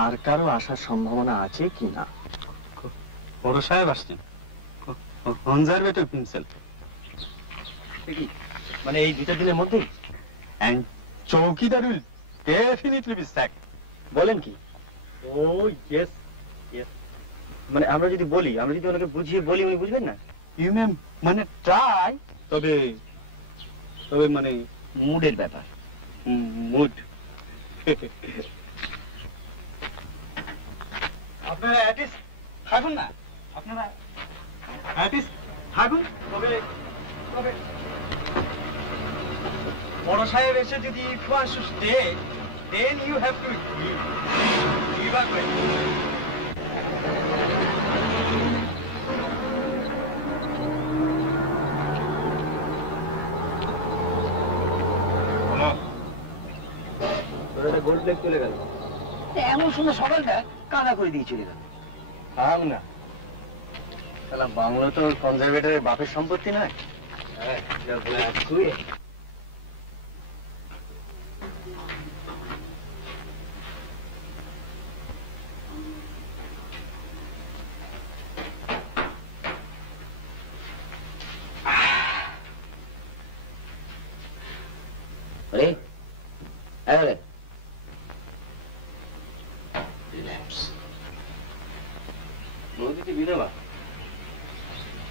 আর কারো আসার সম্ভাবনা আছে কি না? বড় সাহেব আসছেন, কনজারভেটিভ হিমসেলফ। মানে এই 2-4 দিনের মধ্যেই? And চৌকিদার will definitely be sacked. বলেন কি? ও ইয়েস ইয়েস। মানে আমরা যদি বলি, আমরা যদি ওনাকে বুঝিয়ে বলি, উনি বুঝবেন না? You may মানে ট্রাই, তবে মানে মুডের ব্যাপার। মুড। আপনারা অ্যাটিস্ট থাকুন না, আপনারা অ্যাটিস্ট থাকুন, তবে বড় সাহেব এসে যদি if you want to stay, then you have to give up. Gold plate চলে গেল। এমন সুন্দর সকালটা কাদা করে দিয়ে চলে গেল। থাম না, তাহলে বাংলা তো কনজারভেটরের বাপের সম্পত্তি নয়। বিধবা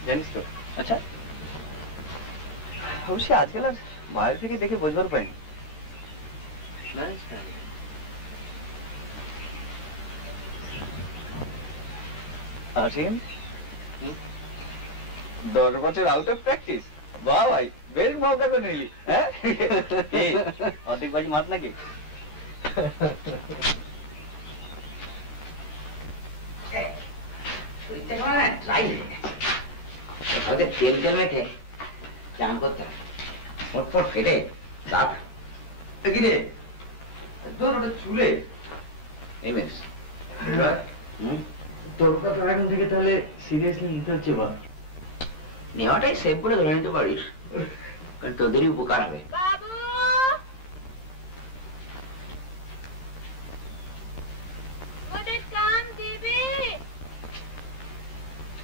জানিস তো? আচ্ছা, অবশ্যই আজকাল আর বাইরে থেকে দেখে বোঝবার পাইনি। আসেন 10 বছর আউট অফ প্র্যাকটিস। বাহ ভাই, বেশ মজা করে নিলি। হ্যাঁ, অধিক বাজি মাত নাকি? তেল তেল মেখে চান করতে ফটফট ফেটে দাঁত কিরে তোর ওটা চুলে এই বেশ। তোর কথা এখন থেকে তাহলে সিরিয়াসলি নিতে হচ্ছে। বা নেওয়াটাই সেভ করে ধরে নিতে পারিস, কারণ তোদেরই উপকার হবে।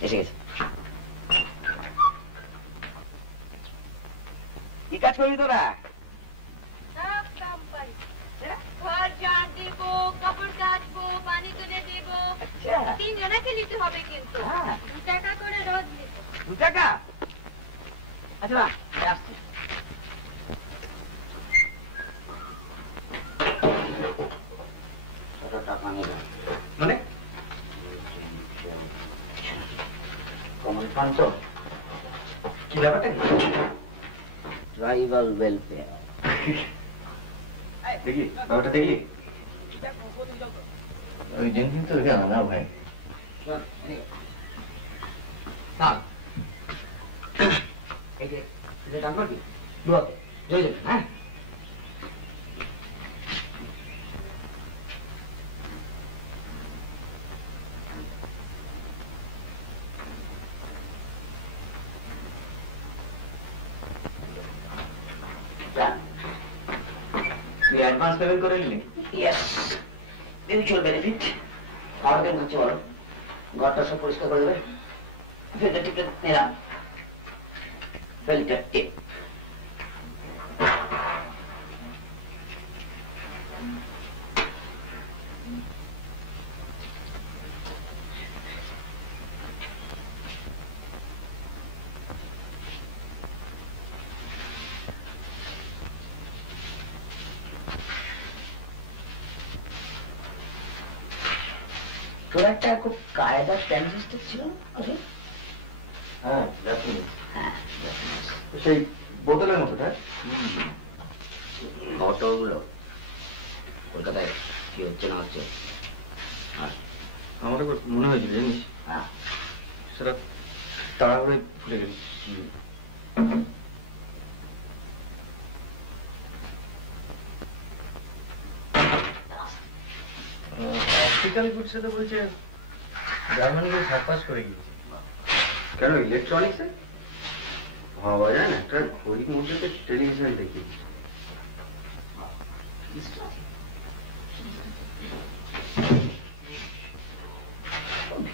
এসে গেছে। কি কাজ করবি তোরা? ঘর ঝাড় দিব, কাপড় কাচবো, পানি তুলে দিব। 3 জনাকে নিতে হবে কিন্তু। 2 টাকা করে রোজ নিব। 2 টাকা? আচ্ছা না, আসছি। টাকা নেবে মানে কমন ফান্ড কি ব্যাপারটা? Tribal welfare. দেখি ব্যাপারটা দেখি। ওই দিন কিন্তু আনা ভাই হ্যাঁ, তুই অ্যাডভান্স পেমেন্ট করে নিলি? Yes, mutual benefit. খাওয়া কেন হচ্ছে বলো? ঘরটা সব পরিষ্কার করে দেবে। ফিল্টার টিপটা নিলাম, ফিল্টার টিপ। তোর একটা খুব কায়দার ট্রানজিস্টার ছিল না? হ্যাঁ, সেই বোতলের মতো। ফটোগুলো কলকাতায় কি হচ্ছে না হচ্ছে। আমার একবার মনে হয়েছিল জানিস, হ্যাঁ সেটা তাড়াহুড়োয় ভুলে গেলি। অপটিক্যাল গুডসে তো বলছে জার্মানি গিয়ে সার্পাস করে গিয়েছে। কেন ইলেকট্রনিক্সে ভাবা যায় না, একটা ঘড়ির মধ্যে টেলিভিশন দেখি।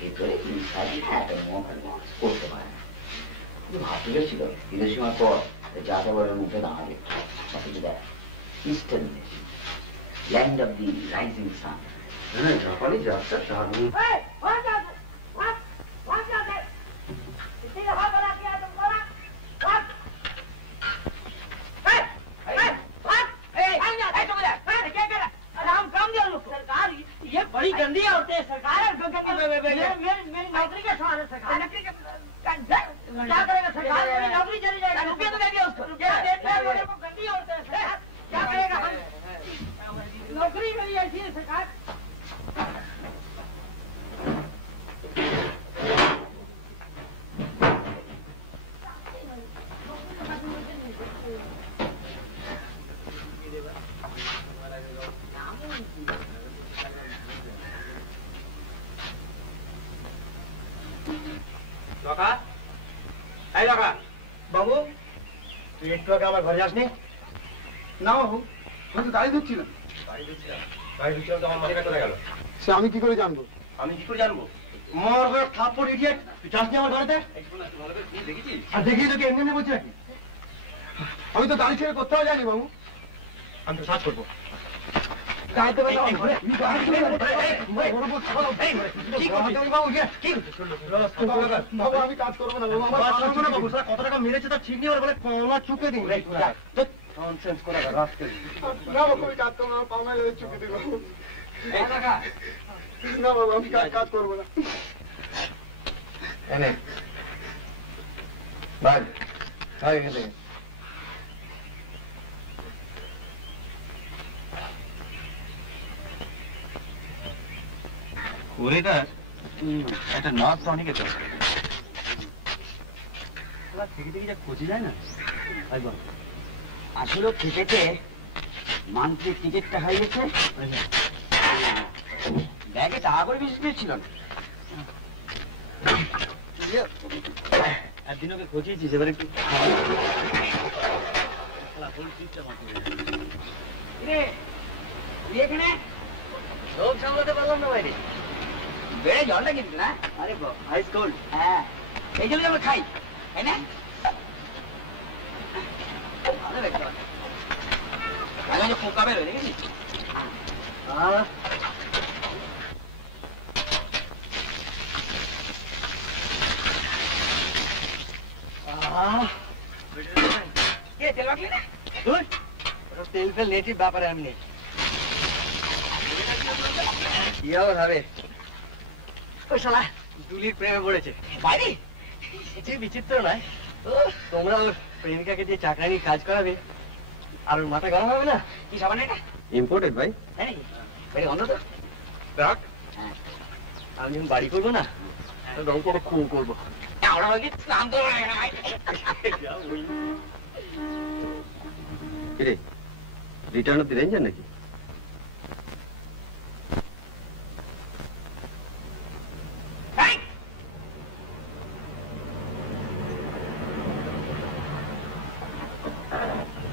ভেতরে করতে পারে না, ভাবতে গেছিল বিদেশি হওয়ার পর যাযাবরের মুখে দাঁড়াবে। কিছু দেখ, ইস্টার্ন দেশ, land of the rising sun. হ্যাঁ, জাপানি যাত্রা দারুণ। ये बड़ी गंदी औरतें हैं सरकार। मेरी नौकरी का सवाल है सरकार। क्या करेगा सरकार? मेरी नौकरी चली जाएगी। रुपये तो दे दिया उसको। गंदी औरतें हैं सरकार, क्या करेगा? नौकरी मेरी ऐसी है सरकार। বাবু তুই একটু আগে আমার ঘরে যাসনি? না বাবু, আমি তো গাড়ি ধুচ্ছিলাম। গাড়ি ঢুকছিলাম তো আমার মাথাটা চলে গেল। সে আমি কি করে জানবো? আমি কি করে জানবো? মর ঘরে থাপ্পড় ইডিয়েট, তুই যাসনি আমার ঘরেতে? দেখেছিস? আর দেখিয়ে তোকে এমনি এমনি বলছি নাকি? আমি তো গাড়ি ছেড়ে কোথাও যাইনি বাবু। আমি তো সার্চ করবো। আমি কাজ করবো না বাবু, কত টাকা মেরেছে তার ঠিক নেই, বলে আমার চুকে দিন। না বাবু, আমি কাজ করবো না, পাওনা চুকে দিই বাবু। না বাবু, আমি কাজ করবো না। ঘড়িটার একটা নর্থ অনেকে তো থেকে থেকে যা খোঁজে যায় না। আসলে ক্রিকেটে মান্থলি টিকিটটা হয়ে গেছে, ব্যাগে টাকা করে বেশি পেয়েছিল না। একদিন ওকে খোঁজিয়েছিস, এবার একটু এখানে লোক সামলাতে পারলাম না বাইরে, বেড়ে জলটা কিন্তু না। আরে আইস কোল্ড। হ্যাঁ, এই জন্য আমরা খাই, তাই না? ভালো দেখতে পাচ্ছি, আগে পোকা বেরোয় দেখেছিস? তেল ফেল নেটিভ ব্যাপারে আমি নেই। কি হবে ওই শালা দুলির প্রেমে পড়েছে বাইরে। কিছু বিচিত্র নয়, তোমরা ওর প্রেমিকাকে দিয়ে চাকরানির কাজ করাবে আর ওর মাথা গরম হবে না। কি সাবান এটা? ইম্পোর্টেড ভাই। হ্যাঁ, অন্য তো দেখ, আমি যখন বাড়ি করবো না, রং করে খুন করবো। রিটার্ন অফ দি রেঞ্জার নাকি?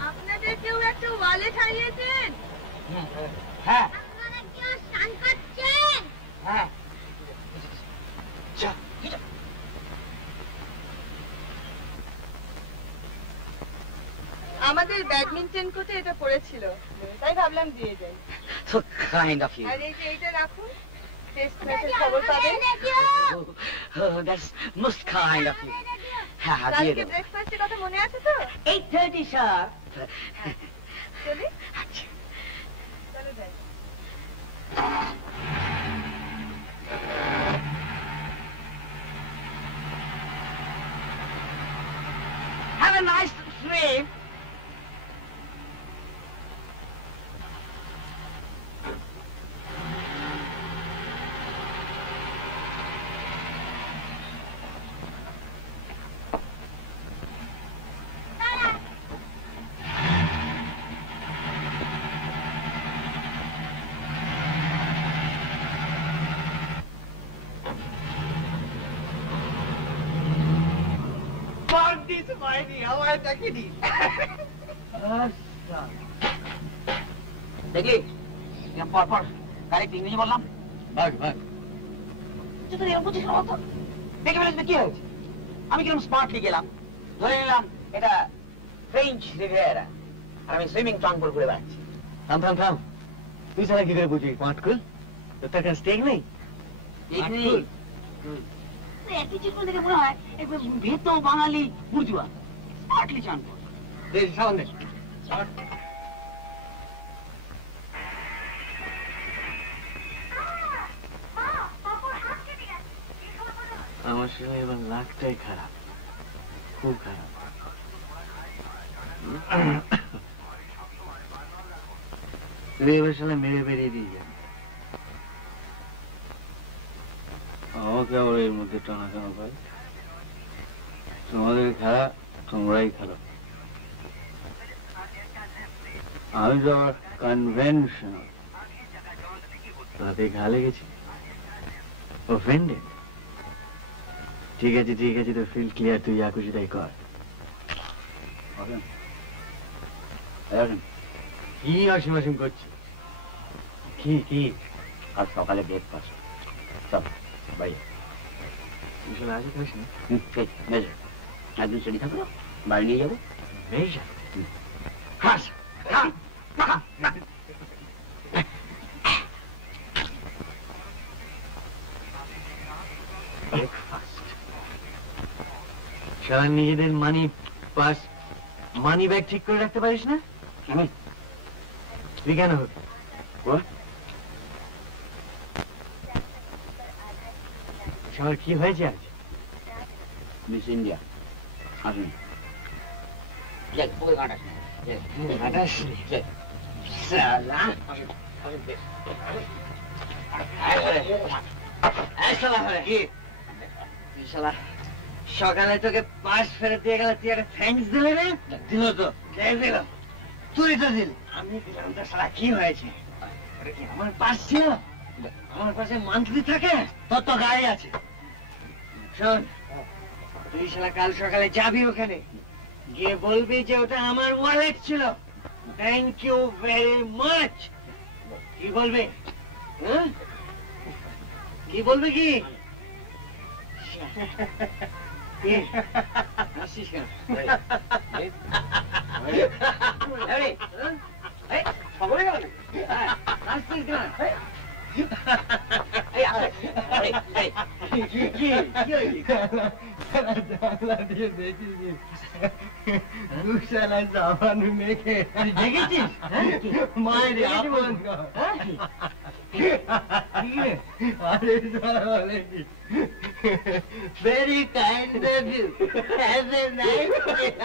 আপনাদের কেউ একটা ওয়ালেট হারিয়েছেন? হ্যাঁ আপনারা কেউ স্নান করছেন? হ্যাঁ। আমাদের ব্যাডমিন্টন কোর্টে এটা পড়েছিল, তাই ভাবলাম দিয়ে যাই। So kind of you. আর এই যে এইটা রাখুন, টেস্ট ম্যাচের খবর পাবেন। Oh, that's most kind of you. হ্যাঁ, দিয়ে কালকে দেবো। ব্রেকফাস্টের কথা মনে আছে তো? 8:30 sharp. চলি? চলো যাই। Have a nice dream. দিস মাইনি আমায় দেখিনি দেখলি পরপর গাড়ি ইংরেজি বললাম ভাগ ভাগ তোর এরকম বুঝিস না তো দেখে ফেলেছি কি হয়েছে আমি কিরকম স্মার্টলি গেলাম ধরে নিলাম এটা ফ্রেঞ্চ রিভিয়েরা আর আমি সুইমিং ট্রাঙ্কল করে বেড়াচ্ছি থাম থাম থাম তুই সারা কি করে বুঝবি পাটকুল তোর তার কাছে স্টেক নেই অ্যাটিটিউড করে দেখে মনে হয় একবার ভেতো বাঙালি বুঝুয়া স্মার্টলি ট্রাঙ্কল সামনে আমার সঙ্গে এবার লাখটাই খারাপ খুব খারাপ এবার সালে মেরে বেরিয়ে দিয়ে যান আমাকে আবার এর মধ্যে টানা কেন ভাই তোমাদের খেলা তোমরাই খেলো আমি তো আবার কনভেনশনাল তাতে ঘা লেগেছি অফেন্ডেড ঠিক আছে তো ফিল ক্লিয়ার তুই যা খুশি তাই কর কি অসীম অসীম করছি কি আর সকালে ব্রেকফাস্ট সব ভাই আসলে আজকে খাস না মেজর একদিন সেটি থাকলো বাড়ি নিয়ে যাবো বেশ খাস সারা নিজেদের মানি পাস মানি ব্যাগ ঠিক করে রাখতে পারিস না তুই কেন সবার কি হয়েছে আজ মিস ইন্ডিয়া আসুন সকালে তোকে পাশ ফেরত দিয়ে গেল তুই একটা থ্যাঙ্কস দিলে রে দিল তো দিল তুই তো দিল আমি দিলাম তো সারা কি হয়েছে কি আমার পাশ ছিল আমার পাশে মান্থলি থাকে তোর তো গাড়ি আছে শোন তুই শালা কাল সকালে যাবি ওখানে গিয়ে বলবি যে ওটা আমার ওয়ালেট ছিল থ্যাংক ইউ ভেরি মাচ কি বলবি কি বলবি কি হাসিস কেন খবরে গেল হাসছিস কেন Very kind of you. Have a nice day.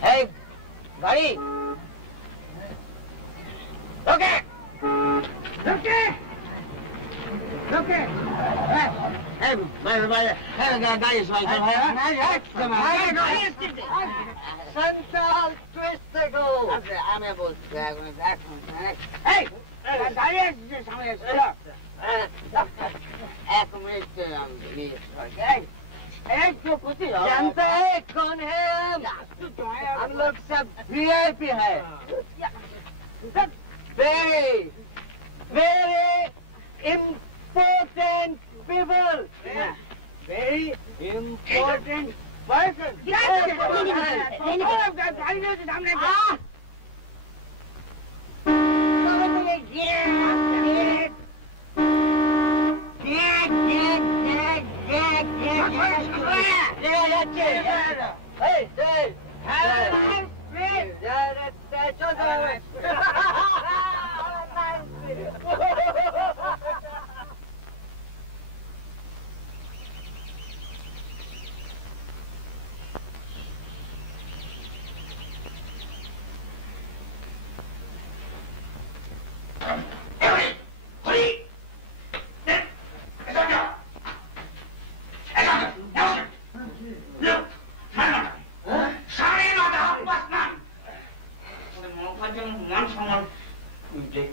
Hey, buddy. Okay. Okay. Okay. Hey, guys, Central Twist go. I'm able to back. Hey, जानता है कौन है हम लोग सब VIP है very very important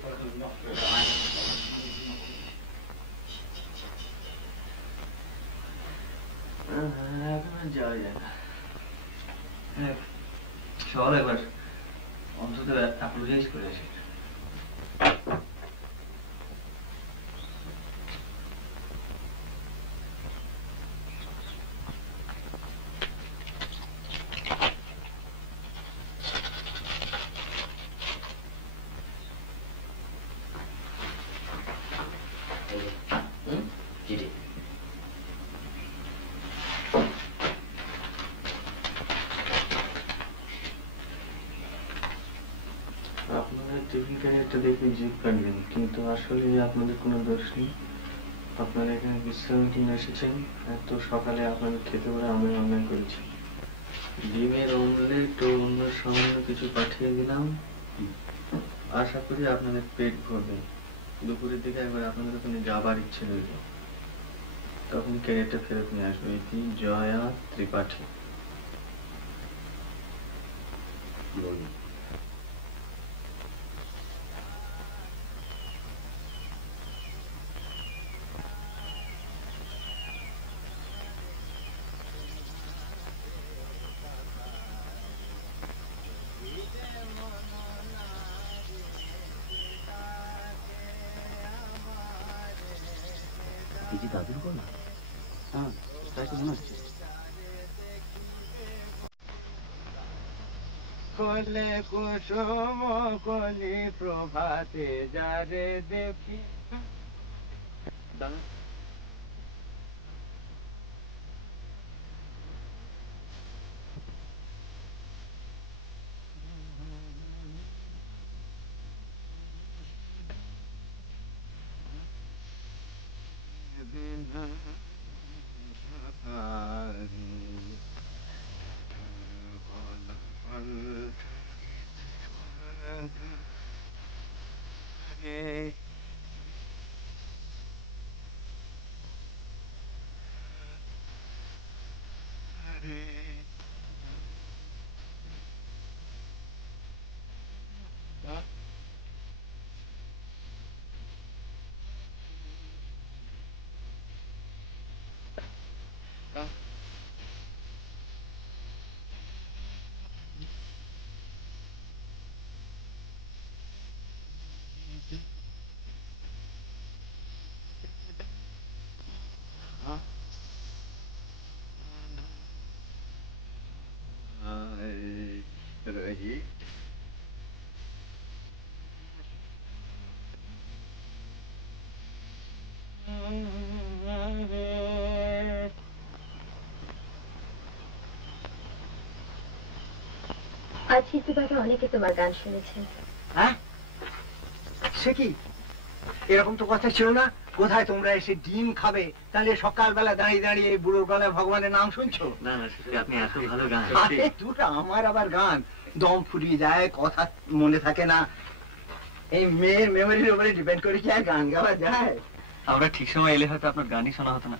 এখন যাওয়া যায় না। চল এবার অন্তত অ্যাপোলোজাইজ করে আসি। চিঠি। আপনাদের টিফিন ক্যারিয়ারটা দেখে জিভ কাটবেন, কিন্তু আসলে আপনাদের কোনো দোষ নেই। আপনারা এখানে বিশ্রামের জন্য এসেছেন, এত সকালে আপনাদের খেতে বলে আমি অন্যায় করেছি। ডিমের অমলেট ও অন্য সামান্য কিছু পাঠিয়ে দিলাম, আশা করি আপনাদের পেট ভরবে। দুপুরের দিকে একবার আপনাদের ওখানে যাবার ইচ্ছে রইল, তখন ক্যারিয়ারটা ফেরত নিয়ে আসবে। এটি জয়া ত্রিপাঠী। বলুন। কি দাদুর গলা? হ্যাঁ, তাই তো মনে হচ্ছে। কলে কুসুম কলি প্রভাতে যারে দেখি। रही আজ ইতিবারে অনেকে তোমার গান শুনেছেন। হ্যাঁ, সে কি? এরকম তো কথা ছিল না। কোথায় তোমরা এসে ডিম খাবে, তাহলে সকালবেলা দাঁড়িয়ে দাঁড়িয়ে বুড়োর গলায় ভগবানের নাম শুনছো? না না, আপনি এত ভালো গান। আরে দুটো আমার আবার গান দম ফুরিয়ে যায়, কথা মনে থাকে না। এই মেয়ের মেমোরির উপরে ডিপেন্ড করে কি আর গান গাওয়া যায়? আমরা ঠিক সময় এলে হয়তো আপনার গানই শোনা হতো না।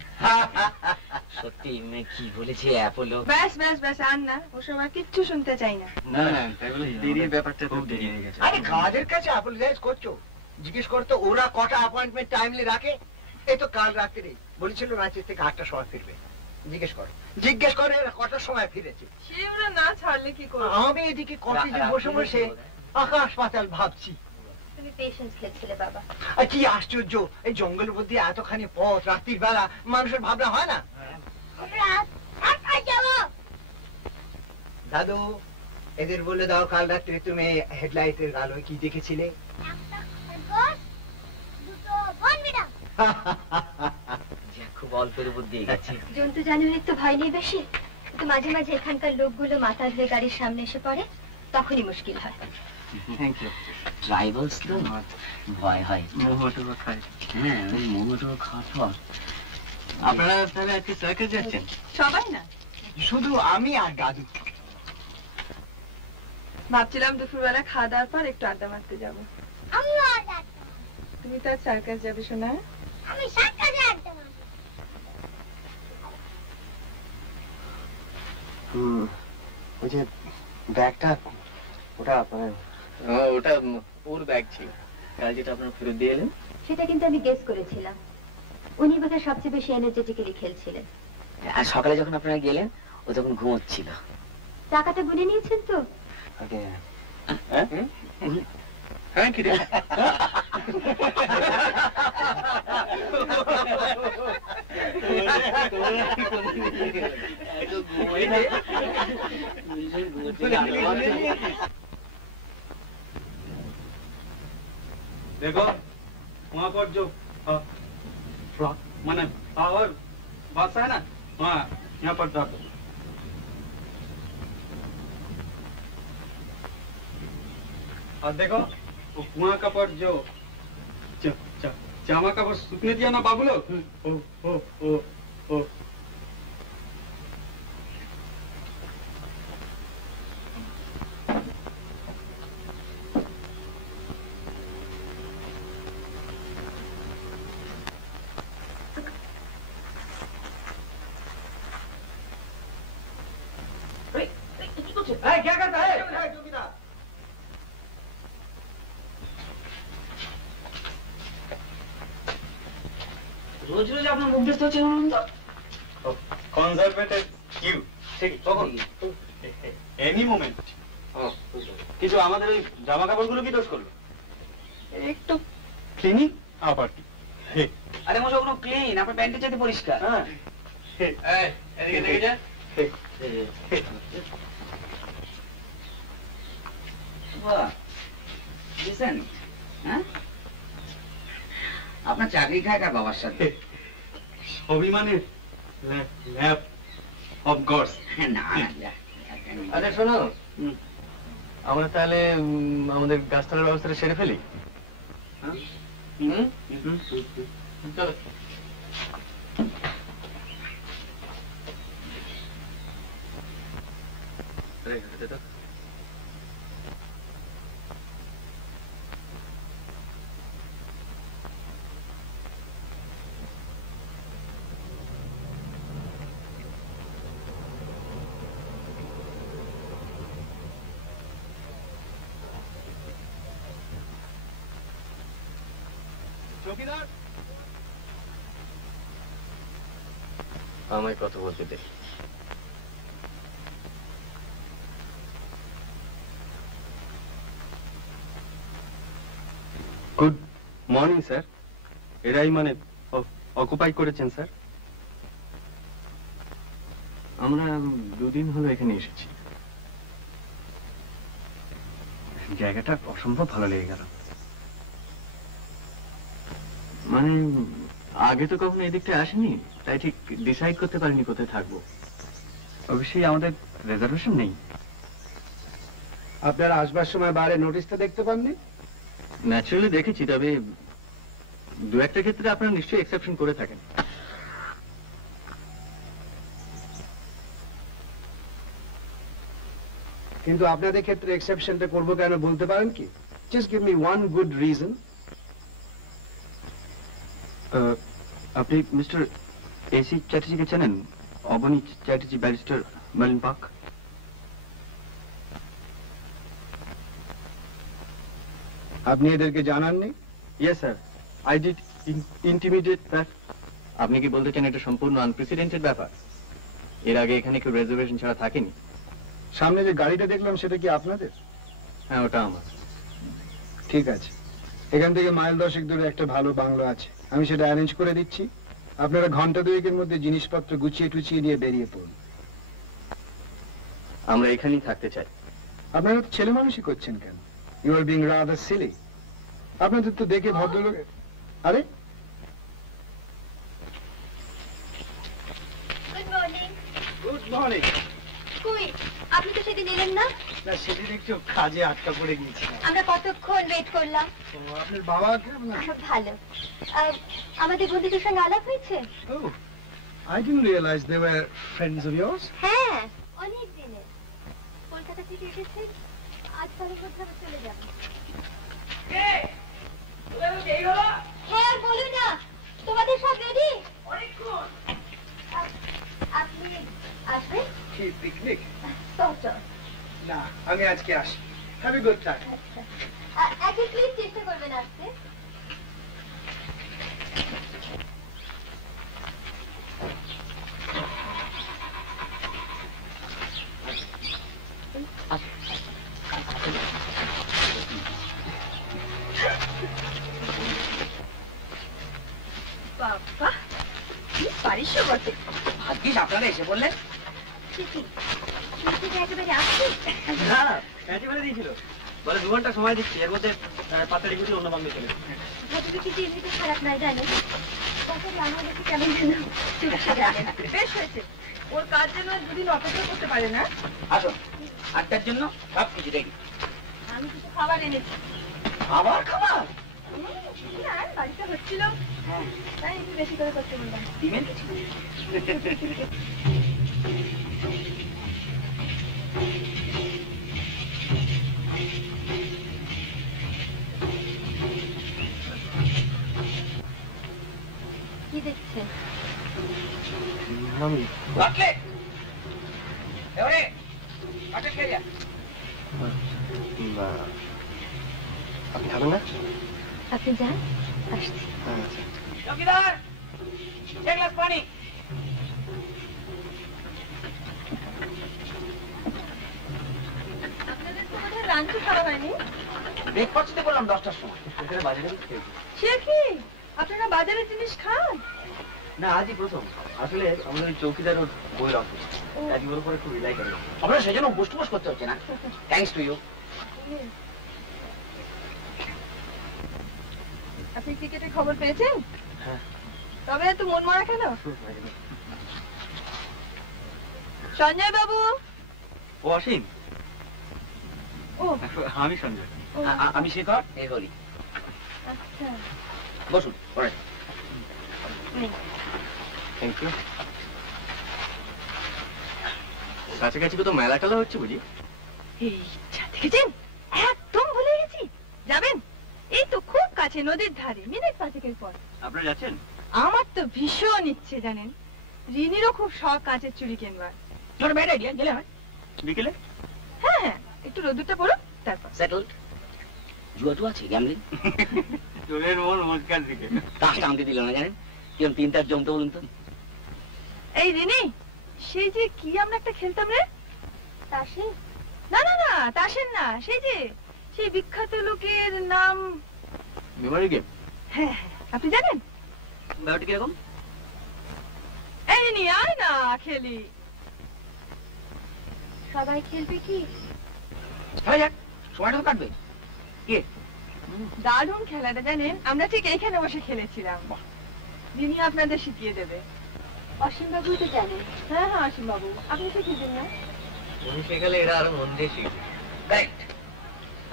সত্যি কি বলেছে অ্যাপোলো? ব্যাস ব্যাস ব্যাস, আর না, ওসব আর কিচ্ছু শুনতে চাই না। না না, তাই বলে দেরির ব্যাপারটা খুব দেরি হয়ে গেছে। আরে কাজের কাছে অ্যাপোলোজাইজ করছো? জিজ্ঞেস করতো ওরা কটা অ্যাপয়েন্টমেন্ট টাইমলি রাখে। এই তো কাল রাত্রে বলেছিল রাঁচি থেকে 8টার সময় ফিরবে। জিজ্ঞেস করে এরা কটার সময় ফিরেছে। সে ওরা না ছাড়লে কি করব? আমি এদিকে কফিতে বসে বসে আকাশ পাতাল ভাবছি। তুমি পেশেন্স খেলছিলে বাবা। আর কি আশ্চর্য, এই জঙ্গলের মধ্যে এতখানি পথ রাত্রির বেলা মানুষের ভাবনা হয় না? দাদু, এদের বলে দাও কাল রাত্রে তুমি হেডলাইটের আলোয় কি দেখেছিলে? খুব অল্পের উপর দিয়ে গেছে। জন্তু জানোয়ারের তো ভয় নেই বেশি, কিন্তু মাঝে মাঝে এখানকার লোকগুলো মাথা দিয়ে গাড়ির সামনে এসে পড়ে, তখনই মুশকিল হয়। Thank you. ট্রাইবালস তো ভয় হয়। মোমোটো খাই। হ্যাঁ, ওই মোমোটো খাওয়ার পর। আপনারা তাহলে আজকে সার্কাস যাচ্ছেন? সবাই না, শুধু আমি আর দাদু। ভাবছিলাম দুপুরবেলা খাওয়া দাওয়ার পর একটু আড্ডা মারতে যাবো। তুমি তো সার্কাস যাবে শোনা? আমি সার্কাসে আড্ডা মারব। ওই যে ব্যাগটা, ওটা ওটা ওর ব্যাগ ছিল। কাল যেটা আপনারা ফেরত দিয়ে এলেন? সেটা কিন্তু আমি গেস করেছিলাম। উনি বোধহয় সবচেয়ে বেশি এনার্জেটিক্যালি খেলছিলেন। আর সকালে যখন আপনারা গেলেন ও তখন ঘুমোচ্ছিল। টাকাটা গুনে নিয়েছেন তো? হ্যাঁ কি রে? देखो वहाँ पर जो माने पावर बस है ना, वहाँ यहाँ पर ड्रॉप। और देखो कुआं का पर जो जामा का पर सूखने दिया ना बाबू लोग, ओ ओ ओ ओ क्या करता है? रोज रोज আপনার মুখ দেখতে হচ্ছে তো কনজারভেটিভ কিউ ঠিক তখন এনি মোমেন্ট কিছু আমাদের ওই জামা কাপড়গুলো কি দোষ করলো? একটু ক্লিনিং আবার কি আরে মোজো কোনো ক্লিন, আপনার প্যান্টের চাইতে পরিষ্কার। হ্যাঁ এদিকে দেখে যা। বাহ লিসেন, হ্যাঁ আপনার চাকরি খায় কার বাবার সাথে? সবই মানে ল্যাব অফ গডস। না না, আচ্ছা শোনো, আমরা তাহলে আমাদের গাছতলার ব্যবস্থাটা সেরে ফেলি। চলো। চৌকিদার আমায় কথা বলতে দে। Good morning sir. এরাই মানে অকুপাই করেছেন স্যার? আমরা দুদিন হলো এখানে এসেছি। জায়গাটা অসম্ভব ভালো লেগে গেল। মানে আগে তো কখনো এদিকটা আসেনি, তাই ঠিক ডিসাইড করতে পারিনি কোথায় থাকবো। অবশ্যই আমাদের রিজার্ভেশন নেই। আপনারা আসবার সময় বাইরে নোটিশটা দেখতে পাননি? ন্যাচারালি দেখেছি, তবে দু একটা ক্ষেত্রে আপনারা নিশ্চয়ই এক্সেপশন করে থাকেন। কিন্তু আপনাদের ক্ষেত্রে এক্সেপশনটা করবো কেন বলতে পারেন কি? Just give me one good reason. আপনি মিস্টার এসি চ্যাটার্জিকে চেনেন? Abani Chatterjee, barrister, Marlin park. আপনি এদেরকে জানাননি? Yes sir, I did intimidate that. আপনি কি বলতে চান এটা সম্পূর্ণ আনপ্রেসিডেন্টেড ব্যাপার? এর আগে এখানে কেউ রিজার্ভেশন ছাড়া থাকেনি। সামনে যে গাড়িটা দেখলাম সেটা কি আপনাদের? হ্যাঁ, ওটা আমার। ঠিক আছে, এখান থেকে মাইল 10 দূরে একটা ভালো বাংলো আছে, আমি সেটা অ্যারেঞ্জ করে দিচ্ছি। আপনারা ঘন্টা দুয়েকের মধ্যে জিনিসপত্র গুছিয়ে টুছিয়ে নিয়ে বেরিয়ে পড়ুন। আমরা এখানেই থাকতে চাই। আপনারা তো ছেলে মানুষই করছেন কেন? You are being rather silly. আপনাদের তো দেখে ভদ্রলোক। আরে গুড মর্নিং। Good morning. কই আপনি তো সেদিন এলেন না? না, সেদিন একটু কাজে আটকা পড়ে গিয়েছিলাম। আমরা কতক্ষণ ওয়েট করলাম। আপনার বাবা কেমন? ভালো। আমাদের বন্ধুদের সঙ্গে আলাপ হয়েছে? Oh, I didn't realize they were friends of yours. হ্যাঁ, অনেক দিনের। কলকাতা থেকে এসেছে, আজ কালের মধ্যে আবার চলে যাবে। হ্যাঁ, বলুন না, তোমাদের সব রেডি? অনেকক্ষণ। আপনি আসবেন? কি পিকনিক? না, আমি আজকে আসি। Have a good time. আচ্ছা, প্লিজ চেষ্টা করবেন আসতে। পারিসও বটে। ভাগ্যিস আপনারা এসে বললেন। একেবারে আসছি। না প্যাঁচি ফেলে দিয়েছিল, বলে 2 ঘন্টা সময় দিচ্ছি, এর মধ্যে পাতাড়ি গুটি অন্য বান্ধব চলে। ভাবি কিন্তু এমনিতে খারাপ নয় জানেন, তাছাড়া আমাদেরকে কেমন যেন চুপসে জানে না। বেশ হয়েছে, ওর কাজ যেন 2 দিন অপেক্ষা করতে পারে না। আসো, 8টার জন্য সব কিছু রেডি। আমি কিছু খাবার এনেছি। আবার খাবার? না, বাড়িতে হচ্ছিল, তাই একটু বেশি করে করতে বললাম। দিবেন কিছু? কি দেখছেন? কাটলেট। এবারে কাটলেট খেয়ে যা। আপনি খাবেন না? আপনি যান, আসছি। চৌকিদার, 1 গ্লাস পানি। আপনাদের তো বোধহয় লাঞ্চও খাওয়া হয়নি। ব্রেকফাস্টে করলাম 10টার সময়। সে কি, আপনারা বাজারের জিনিস খান? না, আজই প্রথম। আসলে আমাদের ওই চৌকিদার ওর বইয়ের অফিস, আজই ওর উপরে একটু রিলাই করে। আপনারা সেজন্য বুস্টুবুস করতে হচ্ছে না। Thanks to you. আপনি ক্রিকেটের খবর পেয়েছেন? হ্যাঁ। তবে এত মন মারা কেন? সঞ্জয় বাবু। ও অসীম? ও আমি সঞ্জয়। আমি শেখর, এ হরি। আচ্ছা, বসুন, পরে। Thank you. কাছাকাছি তো মেলা টেলা হচ্ছে বুঝি? এই দেখেছেন, একদম ভুলে গেছি। যাবেন? এই তো খুব কাছে, নদীর ধারে, মিনিট 5 পর। আপনারা যাচ্ছেন? আমার তো ভীষণ ইচ্ছে জানেন, রিনিরও খুব শখ কাঁচের চুড়ি কিনবার। তোর ব্যাড আইডিয়া, গেলে হয়। বিকেলে? হ্যাঁ হ্যাঁ, একটু রোদ্দুরটা পড়ো তারপর। সেটলড। জুয়া টুয়া আছে, গ্যামলিং। তোদের মন মুস্কান দিকে। কাজ টানতে দিল না জানেন, কিরম 3-4 জমতে বলুন তো। এই রিনি, সেই যে কি আমরা একটা খেলতাম রে? তাসে? না না না, তাসের না, সেই যে সেই বিখ্যাত লোকের নাম। Memory game? হ্যাঁ, আপনি জানেন? ব্যাপারটা কিরকম? এই রিনি, আয় না খেলি। সবাই খেলবে কি? হয়ে যাক, সময়টা তো কাটবে। কে? দারুণ খেলাটা জানেন, আমরা ঠিক এইখানে বসে খেলেছিলাম। রিনি আপনাদের শিখিয়ে দেবে। অসীম বাবু তো জানেন। হ্যাঁ হ্যাঁ, অসীম বাবু, আপনি শিখিয়ে না? উনি শেখালে এরা আরো মন দিয়ে শিখবে। কারেক্ট।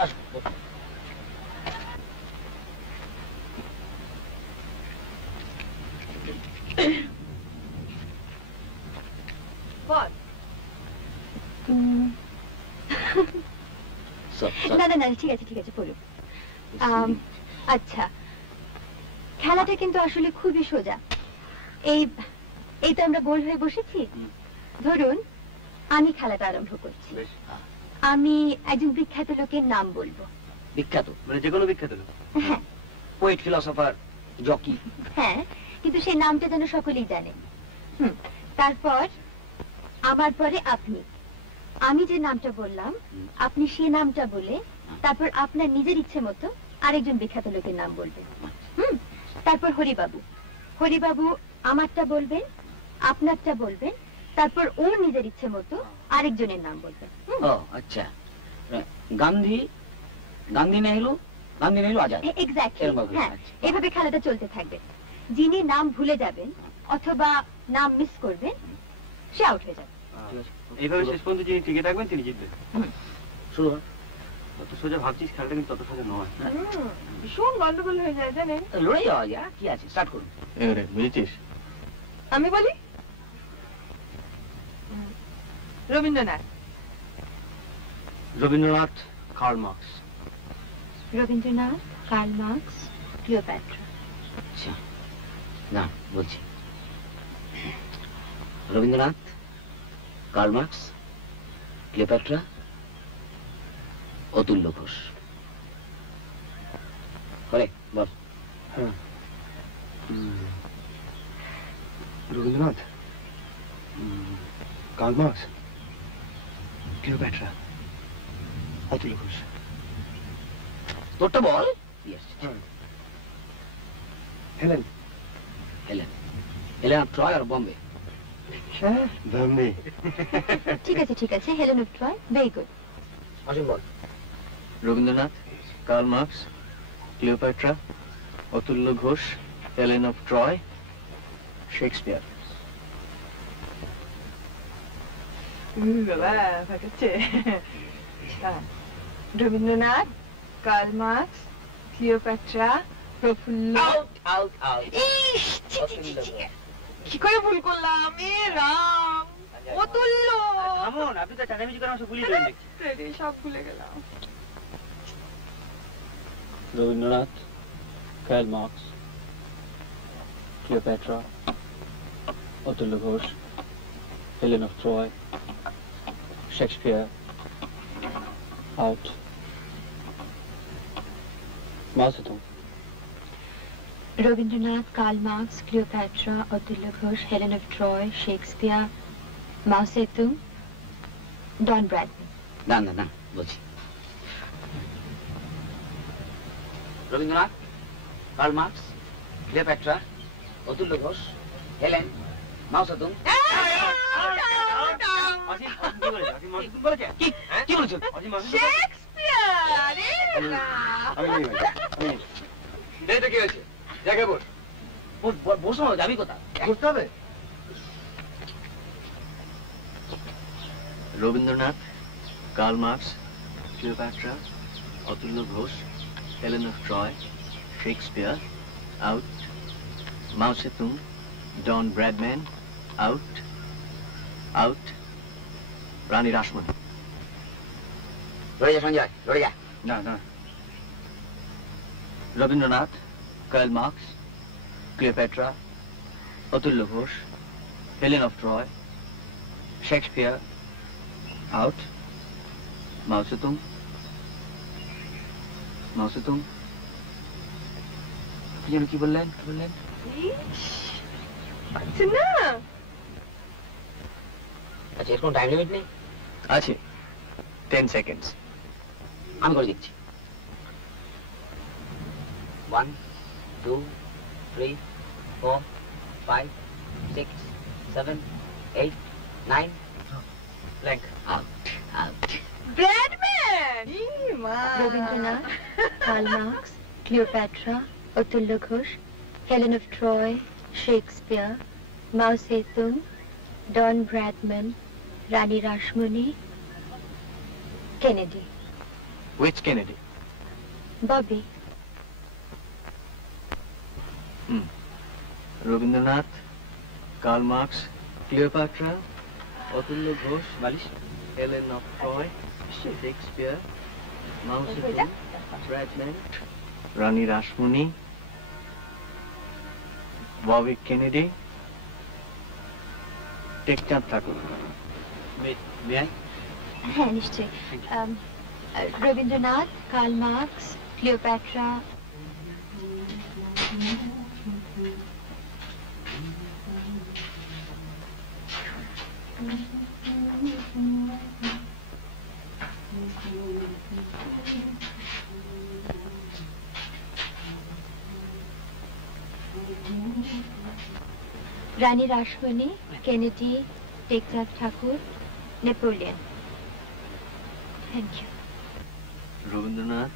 আসো, বসুন। বল। না না না, ঠিক আছে ঠিক আছে, বলুন। আচ্ছা, খেলাটা কিন্তু আসলে খুবই সোজা। এই তো আমরা গোল হয়ে বসেছি। ধরুন আমি খেলাটা আরম্ভ করছি। আমি একজন বিখ্যাত লোকের নাম বলবো। বিখ্যাত মানে যে কোনো বিখ্যাত লোক? হ্যাঁ পোয়েট, ফিলোসফার, জকি। হ্যাঁ, কিন্তু সেই নামটা যেন সকলেই জানেন। তারপর আমার পরে আপনি, আমি যে নামটা বললাম আপনি সেই নামটা বলে তারপর আপনার নিজের ইচ্ছে মতো আরেকজন বিখ্যাত লোকের নাম বলবেন। তারপর হরিবাবু, হরিবাবু আমারটা বলবেন, আপনারটা বলবেন, তারপর ওর নিজের ইচ্ছে মতো আরেকজনের নাম বলবেন। ও আচ্ছা, গান্ধী, গান্ধী নেহরু, গান্ধী নেহরু আজাদ। এক্স্যাক্টলি, হ্যাঁ, এভাবে খেলাটা চলতে থাকবে। যিনি নাম ভুলে যাবেন অথবা নাম মিস করবেন সে আউট হয়ে যাবে। এইভাবে শেষ পর্যন্ত যিনি টিকে থাকবেন তিনি জিতবেন। শুরু হয়। তত সোজা ভাবছিস, খেলাটা কিন্তু তত সোজা নয়। ভীষণ গন্ডগোল হয়ে যায় জানেন। লড়াই যাওয়া যায়, কি আছে, স্টার্ট করুন। এবারে বুঝেছিস? আমি বলি Rabindranath. Rabindranath, Karl Marx. Rabindranath, Karl Marx, Cleopatra. আচ্ছা, না বলছি, Rabindranath, Karl Marx, Cleopatra, Atulya Ghosh. বল। হ্যাঁ, Rabindranath, Karl Marx, Cleopatra, Atulya Ghosh. তোরটা বল। হেলেন। হেলেন। এলেন ট্রয় আর বম্বে? বম্বে। ঠিক আছে Helen of Troy, very good. Asim বল। Rabindranath, Karl Marx, Cleopatra, Atulya Ghosh, Helen of Troy, Shakespeare. বাবা ফাটাচ্ছে। Rabindranath, Karl Marx, Cleopatra, Prafulla. ইস, কি করে ভুল করলাম? এ রাম, অতুল্য। থামুন, আপনি তো চাঁদামিজি করে আমার ভুলিয়ে দিলেন। সব ভুলে গেলাম। Rabindranath, Karl Marx, Cleopatra, Atulya Ghosh, Helen of Troy, Shakespeare, out, Mao Tsetung. Rabindranath, Karl Marx, Cleopatra, Atulya Ghosh, Helen of Troy, Shakespeare, Mao Tsetung, Don Bradman. না বলছি। Rabindranath, Karl Marx, Cleopatra, Atulya Ghosh, Helen, Mao Tsetung. কি বলছো? শেক্সপিয়ার। এটা কি হয়েছে? জায়গায় বস। বসো, যাবি কোথা? বসতে হবে। Rabindranath, Karl Marx, Cleopatra, Atulya Ghosh, Helen of Troy, Shakespeare, out, Mao Tsetung, Don Bradman, out, Rani Rashmoni. লড়ে যা সঞ্জয়, লড়ে যা। না। Rabindranath, Karl Marx, Cleopatra, Atulya Ghosh, Helen of Troy, Shakespeare, out, Mao Tsetung. কি বললেন? না, আচ্ছা, এর কোনো টাইম লিমিট নেই? আছে, 10 seconds। আমি করে দিচ্ছি। 1 2 3 4 5 6 7 8 9 Blank. out. Bradman. Rabindranath, Karl Marx, Cleopatra, Atulya Ghosh, Helen of Troy, Shakespeare, Mao Tsetung, Don Bradman, Rani Rashmoni, Kennedy. Which Kennedy? Bobby. Rabindranath, Karl Marx, Cleopatra, Atulya Ghosh, Helen of Troy, Shakespeare, Mao Tsetung, Bradman, Rani Rashmoni, Bobby Kennedy, Tekchand Thakur. হ্যাঁ, নিশ্চয়ই। Rabindranath, Karl Marx, Cleopatra, Rani Rashmoni, Kennedy, Tekchand Thakur, Napoleon. Thank you. Rabindranath,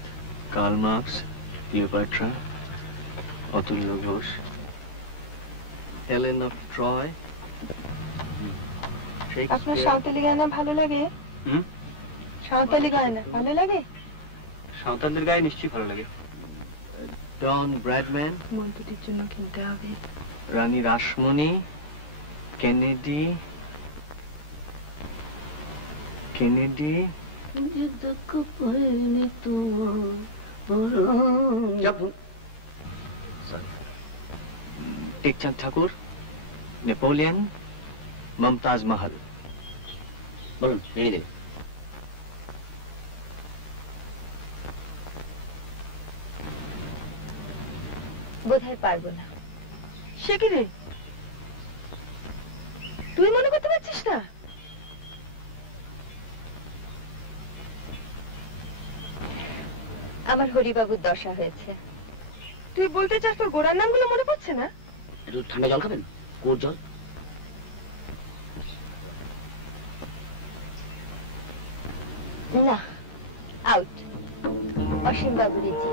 Karl Marx, Cleopatra, Atulya Ghosh, Helen of Troy, আপনার Santali Guyana ভালো লাগে? Santali Guyana ভালো লাগে? সাঁওতালদের গায়ে নিশ্চয়ই ভালো লাগে। ডন ব্র্যাডম্যান, মন্ত্রীর জন্য কিনতে হবে। রানী রাসমণি, কেনেডি, টেকচাঁদ ঠাকুর, নেপোলিয়ন, মমতাজ মহল। বলুন, রেডি দেবে। বোধহয় পারবো না। সে কি রে, তুই মনে করতে পারছিস না? আমার হরিবাবুর দশা হয়েছে। তুই বলতে চাস তোর গোড়ার নামগুলো মনে পড়ছে না? একটু ঠান্ডা জল খাবেন? কোর্ট জল না, আউট। অসীম বাবু রেজি।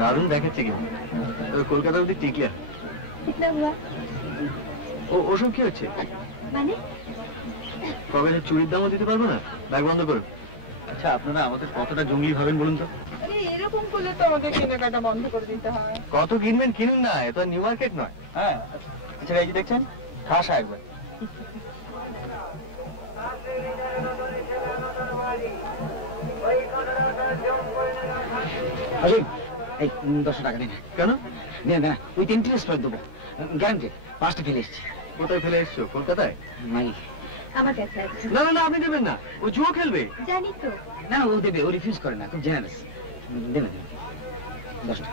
দারুণ দেখাচ্ছে কিন্তু কলকাতা অব্দি টিকলে ওসব কি হচ্ছে? মানে কবে চুরির দামও দিতে পারবো না? ব্যাগ বন্ধ করুন। আচ্ছা আপনারা আমাদের কতটা জঙ্গলি ভাবেন বলুন তো? এরকম করলে তো আমাদের কেনাকাটা বন্ধ করে দিতে হয়। কত কিনবেন কিনুন না, এত নিউ মার্কেট নয়। হ্যাঁ আচ্ছা এই যে দেখছেন খাসা একবার। এই 10 টাকা দিন। কেন? না ওই ইন্টারেস্ট করে দেবো, গ্যারান্টি। 5টা ফেলে এসছি। কোথায় ফেলে এসছো? কলকাতায়? নাই, আমার কাছে আছে। না না না আপনি দেবেন না, ও জুয়ো খেলবে। জানি তো। না ও দেবে, ও রিফিউজ করে না, খুব জেনারেস। দেন 10টা।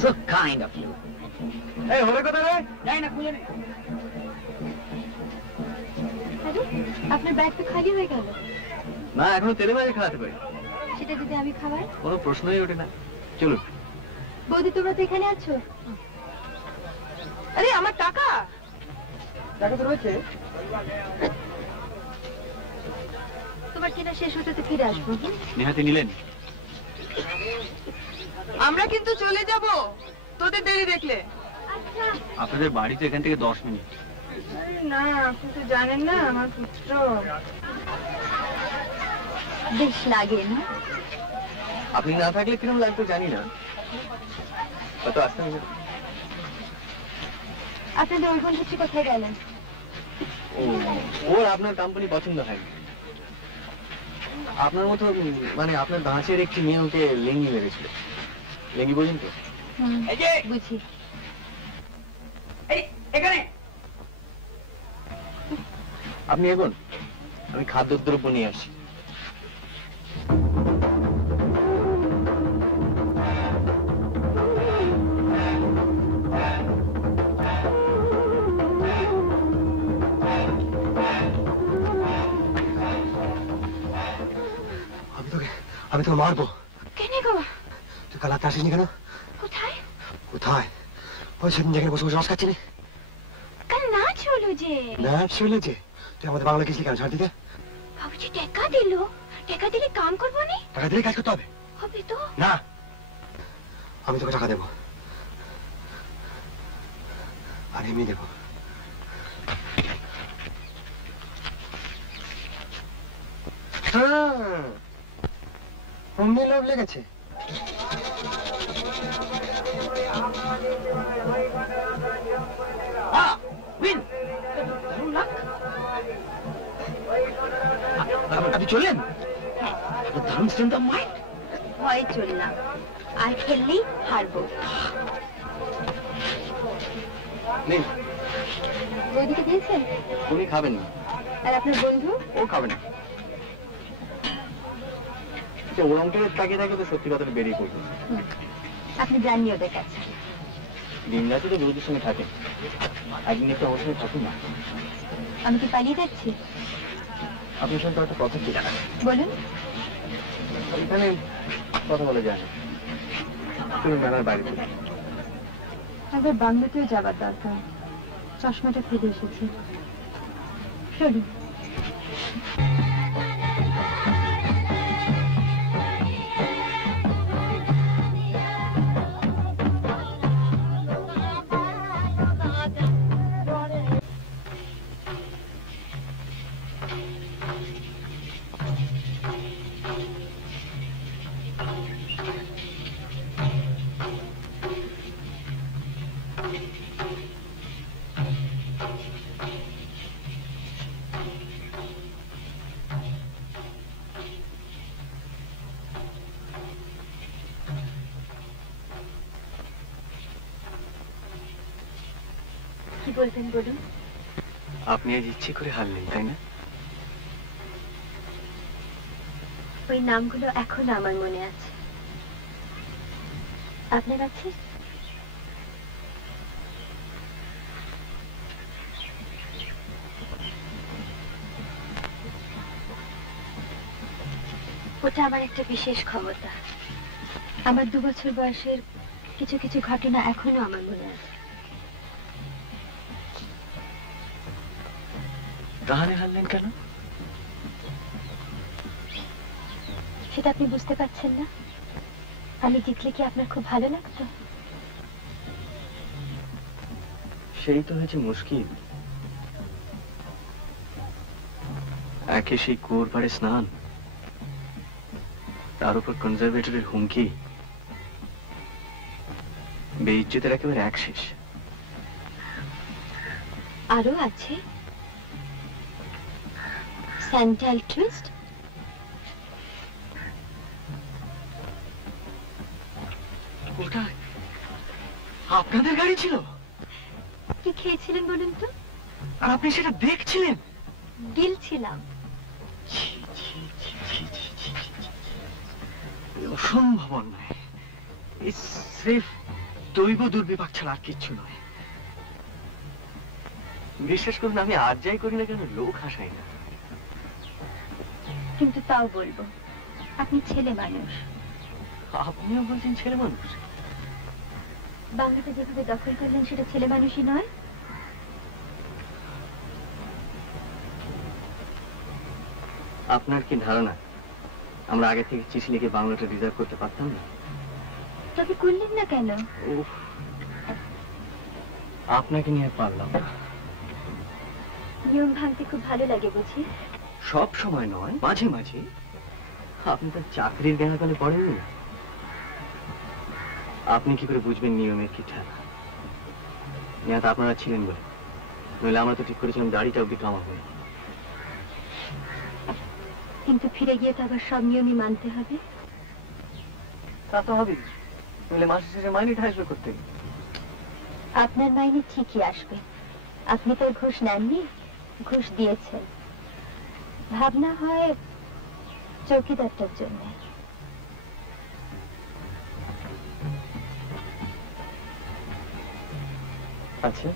So kind of you. এই হলে কথা রে? যাই না, খুলে নে। আরে আপনার ব্যাগ তো খালি হয়ে গেল। না এখনো তেলে ভাজা খাওয়াতে পারি। সেটা যদি আমি খাওয়াই? কোনো প্রশ্নই ওঠে না। চলুন। বৌদি তোমরা তো এখানে আছো। আরে আমার টাকা টাকা তো রয়েছে। তোমার কেনা শেষ হতে তো ফিরে আসবো। নেহাতি নিলেন? আমরা কিন্তু চলে যাব তোদের দেরি দেখলে। আপনাদের বাড়ি তো এখান থেকে 10 মিনিট। আরে না, আপনি তো জানেন না আমার পুত্র। বেশ লাগে না? আপনি না থাকলে কিরম লাগতো জানি না, কত আসতে হবে। আপনাদের ওই বন্ধু কোথায় গেলেন? ওর আপনার কোম্পানি পছন্দ হয়। আপনার মতো মানে আপনার ধাঁচের একটি মেয়ে ওকে লেঙ্গি মেরেছিল। লেঙ্গি বোঝেন তো? বুঝি। এখানে আপনি এগোন, আমি খাদ্যদ্রব্য নিয়ে আসি। আমি তোকে মারবো। কেন গো? তুই কাল রাতে আসিসনি কেন? কোথায়? কোথায়? ওই সেদিন যেখানে বসে বসে রস খাচ্ছিনি। কাল নাচ হলো যে। নাচ হয়েছে? তুই আমাদের বাংলা গেছিলি কেন? ছাড় দিতে। বাবুজি টাকা দিল, টাকা দিলে কাম করবো নি? টাকা দিলে কাজ করতে হবে। হবে তো? না, আমি তোকে টাকা দেবো, আর এমনি দেবো। অমনি লোভ লেগেছে। আপনি চললেন? দারুণ স্ট্রেংথ অফ মাইন্ড। ভয়ে চললাম, আর খেললেই হারবো। বৌদিকে দিয়েছেন? উনি খাবেন না। আর আপনার বন্ধু? ও খাবে না। ওর অঙ্কের তাকিয়ে থাকে তো সত্যি কথাটা বেরিয়ে পড়বে। আপনি জাননি ওদের কাছে? দিন রাতে তো বৌদির সঙ্গে থাকে, একদিন একটু আমার সঙ্গে থাকুন না। আমি কি পালিয়ে যাচ্ছি? আপনার সঙ্গে একটা কথা ছিল। বলুন। এখানে কথা বলা যায় না। চলুন মেলার বাইরে চলুন। একবার বাংলাতেও যাবার দরকার, চশমাটা ফেলে এসেছি। চলুন। কি বলবেন বলুন? আপনি আজ ইচ্ছে করে হারলেন, তাই না? ওই নামগুলো এখনো আমার মনে আছে। আপনার আছে? ওটা আমার একটা বিশেষ ক্ষমতা। আমার 2 বছর বয়সের কিছু কিছু ঘটনা এখনো আমার মনে আছে। তাহলে হারলেন কেন? সেটা আপনি বুঝতে পারছেন না? আমি জিতলে কি আপনার খুব ভালো লাগতো? সেই তো হয়েছে মুশকিল। একে সেই কুয়োর পাড়ে স্নান, তার উপর কনজারভেটরের হুমকি, বেইজ্জতের একেবারে এক শেষ। আরো আছে স্যান্টাল টুইস্ট। ওটা আপনাদের গাড়ি ছিল? কি খেয়েছিলেন বলুন তো? আর আপনি সেটা দেখছিলেন? গিলছিলাম। অসম্ভব অন্যায়। এই স্রেফ দৈব দুর্বিপাক ছাড়া আর কিচ্ছু নয়। বিশ্বাস করুন, আমি আর যাই করি না কেন লোক হাসাই না। কিন্তু তাও বলবো, আপনি ছেলে মানুষ। আপনিও বলছেন ছেলে মানুষ? বাংলাটা যেভাবে দখল করলেন সেটা ছেলে মানুষই নয়। আপনার কি ধারণা আমরা আগে থেকে চিঠি লিখে বাংলাটা রিজার্ভ করতে পারতাম না? তবে করলেন না কেন? আপনাকে নিয়ে পারলাম না। নিয়ম ভাঙতে খুব ভালো লাগে বুঝি? সব সময় নয়, মাঝে মাঝে। আপনি তো চাকরির জ্ঞানাকালে পড়েননি। আপনি কি করে বুঝবেন নিয়মের কি ঠেলা? নেহাত আপনারা ছিলেন বলে, নইলে আমরা তো ঠিক করেছিলাম দাড়িটা অব্দি কামাবো। কিন্তু ফিরে গিয়ে তো আবার সব নিয়মই মানতে হবে। তা তো হবে, নইলে মাসের শেষে মাইনেটা আসবে করতে। আপনার মাইনে ঠিকই আসবে। আপনি তো ঘুষ নেননি, ঘুষ দিয়েছেন। ভাবনা হয় চৌকিদারটার জন্য। আচ্ছা,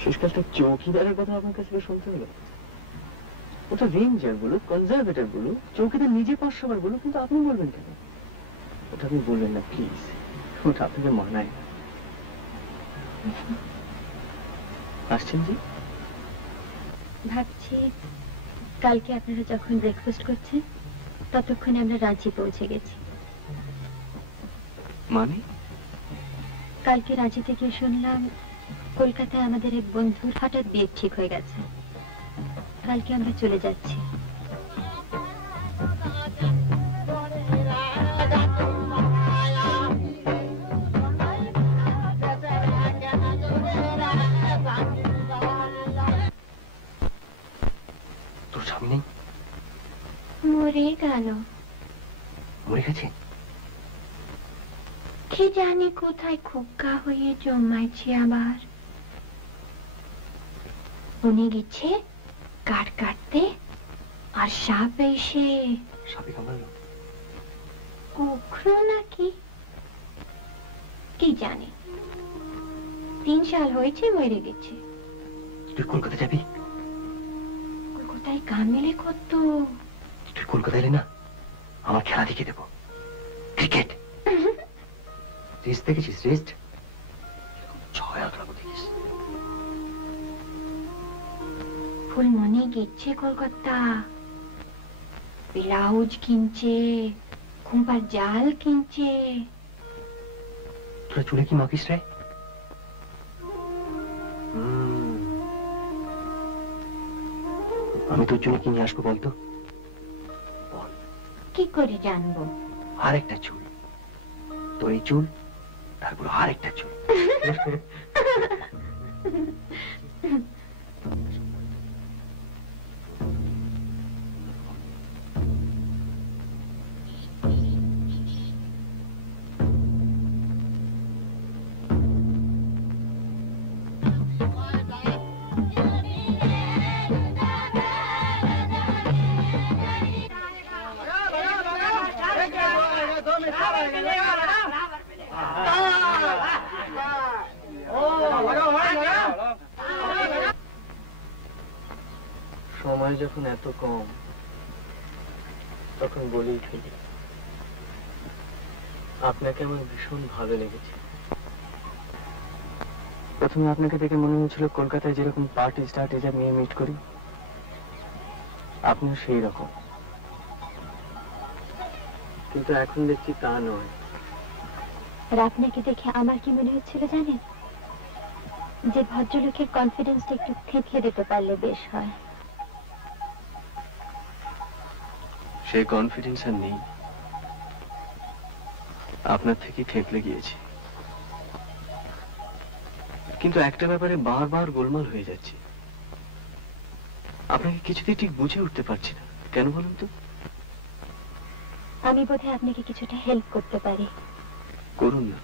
শেষকালটা চৌকিদারের কথা আপনার কাছে শুনতে হলো? ওটা রেঞ্জার বলুক, কনজারভেটর বলুক, চৌকিদার নিজে 500 বার বলুক, কিন্তু আপনি বলবেন কেন? ওটা আপনি বলবেন না প্লিজ, ওটা আপনাকে মানায় না। আসছেন জি? ভাবছি কালকে আপনারা যখন ব্রেকফাস্ট করছেন ততক্ষণে আমরা রাঁচি পৌঁছে গেছি। মানে? কালকে রাঁচি থেকে শুনলাম কলকাতায় আমাদের এক বন্ধুর হঠাৎ বিয়ে ঠিক হয়ে গেছে। কালকে আমরা চলে যাচ্ছি। তোর স্বামী নেই? মরে গেল। মরে গেছে? কি জানি কোথায় খোকা হয়ে জন্মাইছে আবার। উনি গেছে কাঠ কাটতে, আর সাপ এসে সাপে কামড়ালো? কুকুর নাকি কি জানি, 3 সাল হয়েছে মরে গেছে। তুই কলকাতা যাবি? কলকাতায় কান মেলে কত। তুই কলকাতা এলি না? আমার খেলা দেখিয়ে দেবো, ক্রিকেট। রেস্ট দেখেছিস? রেস্ট ছয় আঁকড়াবো, দেখিস। ফুলমণি গেছে কলকাতা, ব্লাউজ কিনছে, খুম্পার জাল কিনছে। তোরা চুলে কি মাখিস রে? আমি তোর জন্য কি নিয়ে আসবো বলতো? কি করে জানবো? আরেকটা চুল, তোর এই চুল, তারপর আরেকটা চুল। সময় যখন এত কম, তখন বলেই ফেলি, আপনাকে আমার ভীষণ ভালো লেগেছে। প্রথমে আপনাকে দেখে মনে হয়েছিল কলকাতায় যেরকম পার্টি স্টার্টিজার নিয়ে মিট করি, আপনিও সেই রকম। কিন্তু এখন দেখছি তা নয়। আর আপনাকে দেখে আমার কি মনে হচ্ছিল জানেন? যে ভদ্রলোকের কনফিডেন্সটা একটু থেতলে দিতে পারলে বেশ হয়। সেই কনফিডেন্স আর নেই, আপনার থেকেই থেতলে গিয়েছি। কিন্তু একটা ব্যাপারে বারবার গোলমাল হয়ে যাচ্ছে, আপনাকে কিছুতেই ঠিক বুঝে উঠতে পারছি না। কেন বলুন তো? আমি বোধহয় আপনাকে কিছুটা হেল্প করতে পারি। করুন না।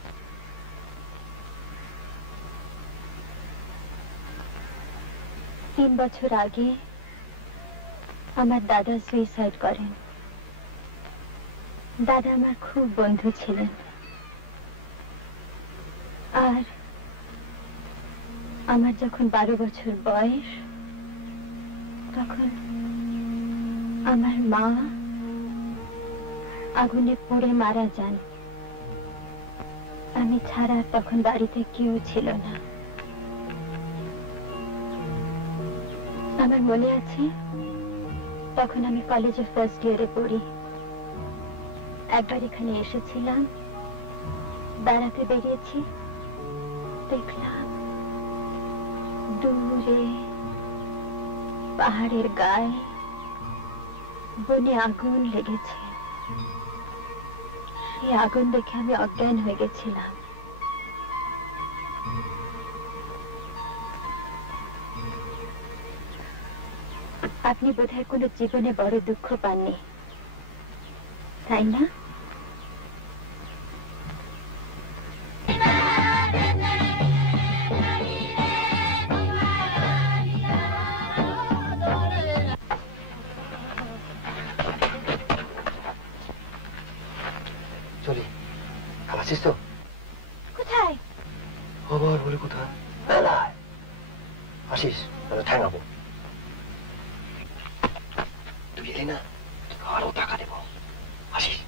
তিন বছর আগে আমার দাদা সুইসাইড করেন। দাদা আমার খুব বন্ধু ছিলেন, আর আমার যখন 12 বছর বয়স, তখন আমার মা আগুনে পুড়ে মারা যান। আমি ছাড়া তখন বাড়িতে কেউ ছিল না। আমার মনে আছে, তখন আমি কলেজে ফার্স্ট ইয়ারে পড়ি। একবার এখানে এসেছিলাম, বেড়াতে বেরিয়েছি, দেখলাম দূরে পাহাড়ের গায়ে বনে আগুন লেগেছে। সেই আগুন দেখে আমি অজ্ঞান হয়ে গেছিলাম। আপনি বোধহয় কোনো জীবনে বড় দুঃখ পাননি, তাই না? চলি, খালাসিস তো? কোথায়? আবার বলে কোথায়? মেলায় আসিস, তাহলে ঠ্যাঙাবো। তুই এলি না, আরো টাকা দেবো। আসিস।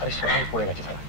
আরে সবাই পড়ে গেছে সারা।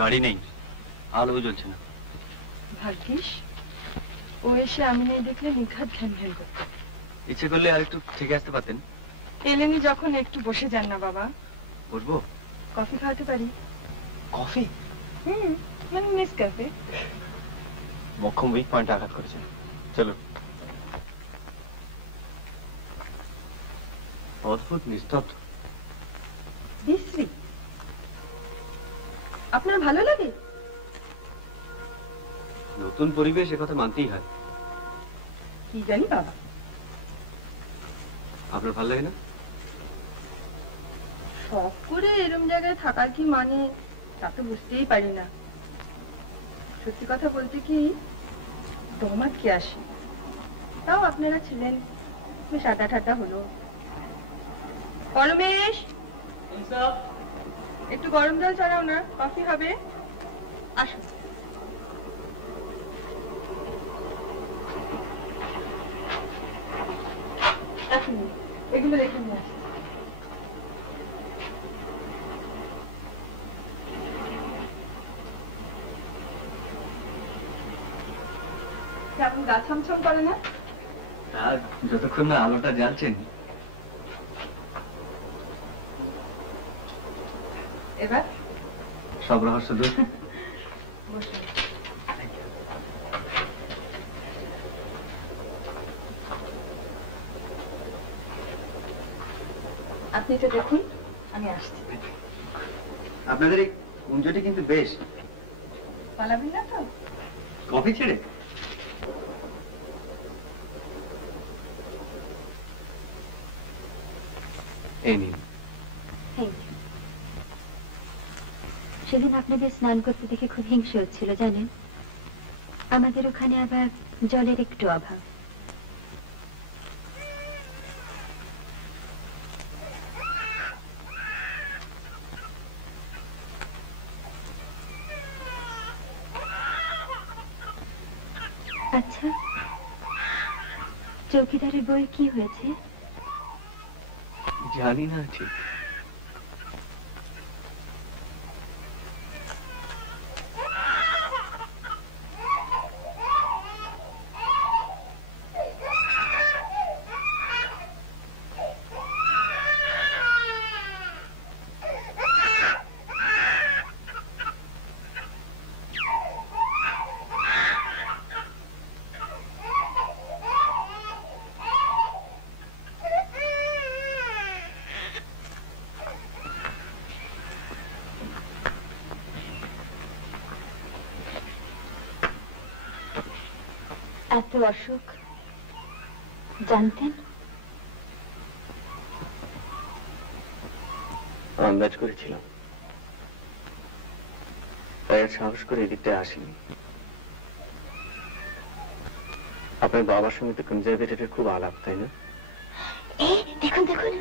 গাড়ি নেই, আলো জ্বলছে না। ভাগ্যিস ও এসে আমি নেই দেখলে নিঘাত ঘ্যান ঘ্যান করত। ইচ্ছে করলে আর একটু থেকে আসতে পারতেন। এলেনি যখন একটু বসে যান না বাবা। বসবো? কফি খাওয়াতে পারি। কফি? মানে নেসক্যাফে। মক্ষম উইক পয়েন্টে আঘাত করেছে। চলো। অদ্ভুত নিস্তব্ধ। বিশ্রী। আপনার ভালো লাগে? নতুন পরিবেশ, কথা মানতেই হয়। কি জানি বাবা। আপনার ভালো লাগে না? শখ করে এরম জায়গায় থাকার কি মানে তা তো বুঝতেই পারি না। সত্যি কথা বলতে কি দমাত কি আসে। তাও আপনারা ছিলেন, বেশ আড্ডা ঠাড্ডা হলো। পরমেশ, একটু গরম জল ছাড়াও না, কফি হবে। আসো। এগুলো রেখে নিয়ে আসি। কেমন গা ছমছম করে না? যতক্ষণ না আলোটা জ্বালছেন। এবার সব রহস্য দূর। আপনি তো দেখুন, আমি আসছি। আপনাদের এই কুঞ্জটি কিন্তু বেশ। পালাবেন না তো? কফি ছেড়ে? এই নিন। সেদিন আপনাদের স্নান করতে দেখে খুব হিংসে হচ্ছিল জানেন। আমাদের ওখানে আবার জলের একটু অভাব। আচ্ছা, চৌকিদারের বই কি হয়েছে? জানি না ঠিক। এত অসুখ জানতেন? আন্দাজ করেছিলাম, তাই আর সাহস করে এদিকটায় আসিনি। আপনার বাবার সঙ্গে তো কনজারভেটরের খুব আলাপ, তাই না? দেখুন দেখুন,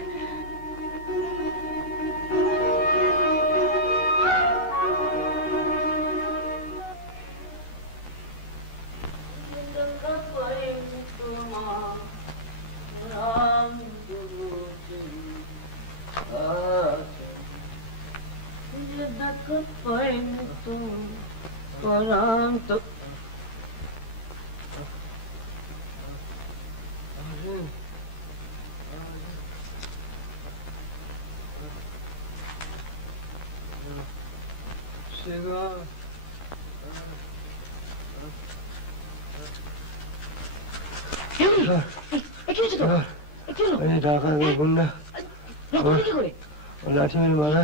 লাঠি মেরে মারা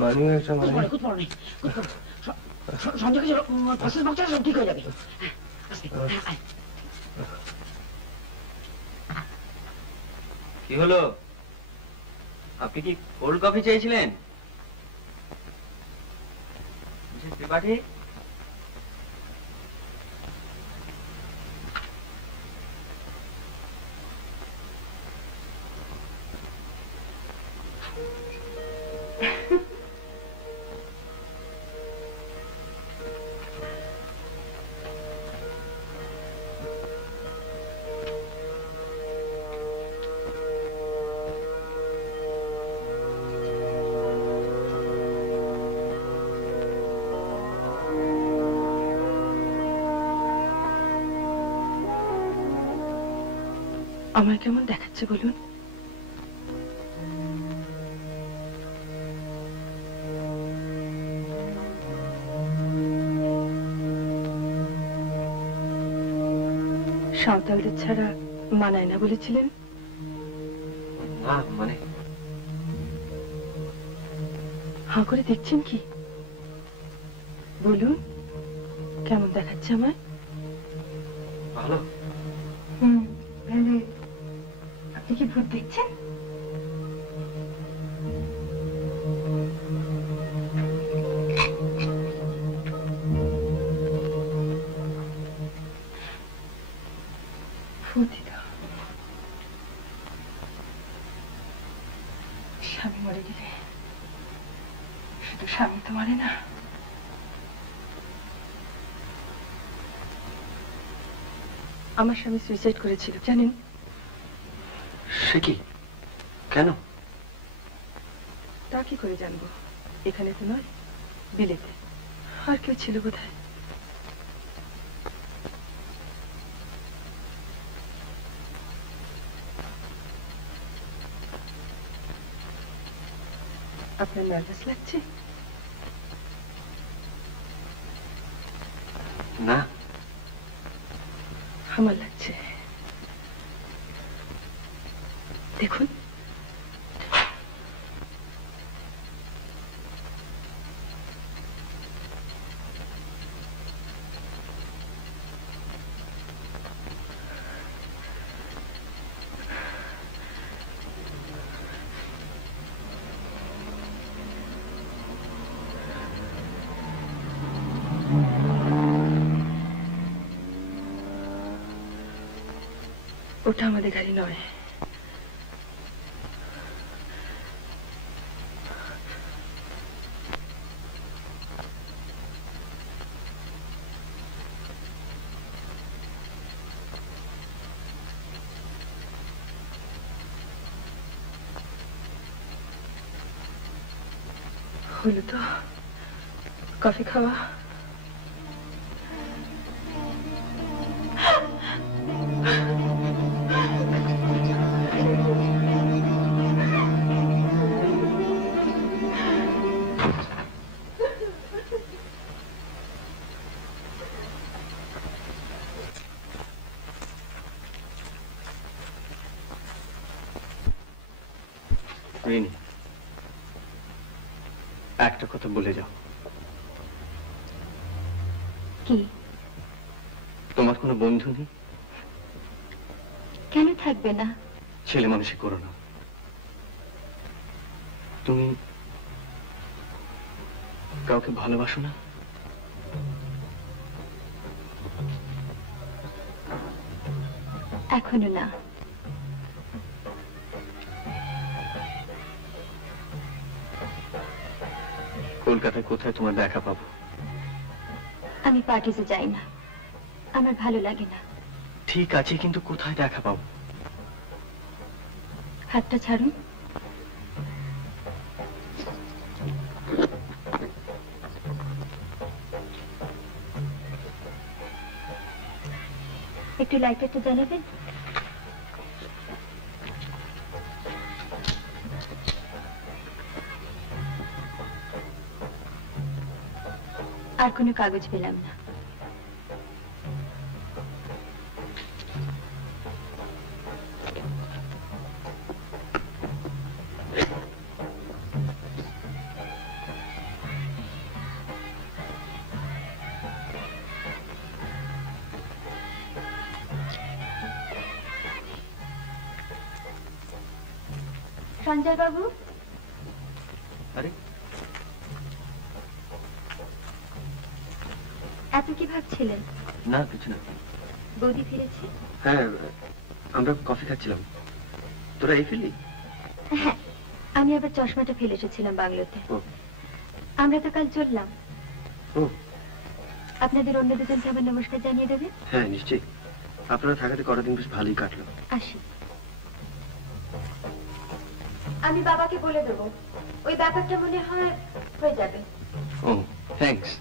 মানি একটা মানি ঠিক হয়ে যাবে। কি হলো? আপনি কি কোল্ড কফি চেয়েছিলেন? ত্রিপাঠী, আমার কেমন দেখাচ্ছে বলুন? সাঁওতালদের ছাড়া মানায় না বলেছিলেন? না মানে হাঁ করে দেখছেন কি? বলুন কেমন দেখাচ্ছে আমায়? ভালো। আপনি কি ভূত দেখছেন? স্বামী মরে গেলে শুধু স্বামী তো মরে না, আমার স্বামী সুইসাইড করেছিল জানেন? সে কি? কেন? তা কি করে জানবো? এখানে তো নয়, বিলেতে। আর কেউ ছিল বোধহয়। আপনার নার্ভাস লাগছে? না, আমার লাগছে। দেখুন ওটা আমাদের গাড়ি নয়। হলো তো কফি খাওয়া। রিনি, একটা কথা বলে যাও। কি? তোমার কোনো বন্ধু নেই? কেন থাকবে না? ছেলে মানুষই করো না। তুমি কাউকে ভালোবাসো না? এখনো না। কলকাতায় কোথায় তোমার দেখা পাবো? আমি পার্টিতে যাই না, আমার ভালো লাগে না। ঠিক আছে, কিন্তু কোথায় দেখা পাবো? হাতটা ছাড়ুন। একটু লাইটারটা জ্বালাবেন? আর কোনো কাগজ পেলাম না। সঞ্জয় বাবু। আরে এত কি ভাবছিলেন? না, কিছু না। বৌদি ফিরেছে? হ্যাঁ, আমরা কফি খাচ্ছিলাম। তোরা এই ফিরলি? হ্যাঁ, আমি আবার চশমাটা ফেলে এসেছিলাম বাংলোতে। আমরা তো কাল চললাম। আপনাদের অন্য দুজনকে আবার নমস্কার জানিয়ে দেবে? হ্যাঁ নিশ্চয়ই। আপনারা থাকাতে কটা দিন বেশ ভালোই কাটলো। আসি। আমি বাবাকে বলে দেবো, ওই ব্যাপারটা মনে হয় হয়ে যাবে। ও, থ্যাঙ্কস।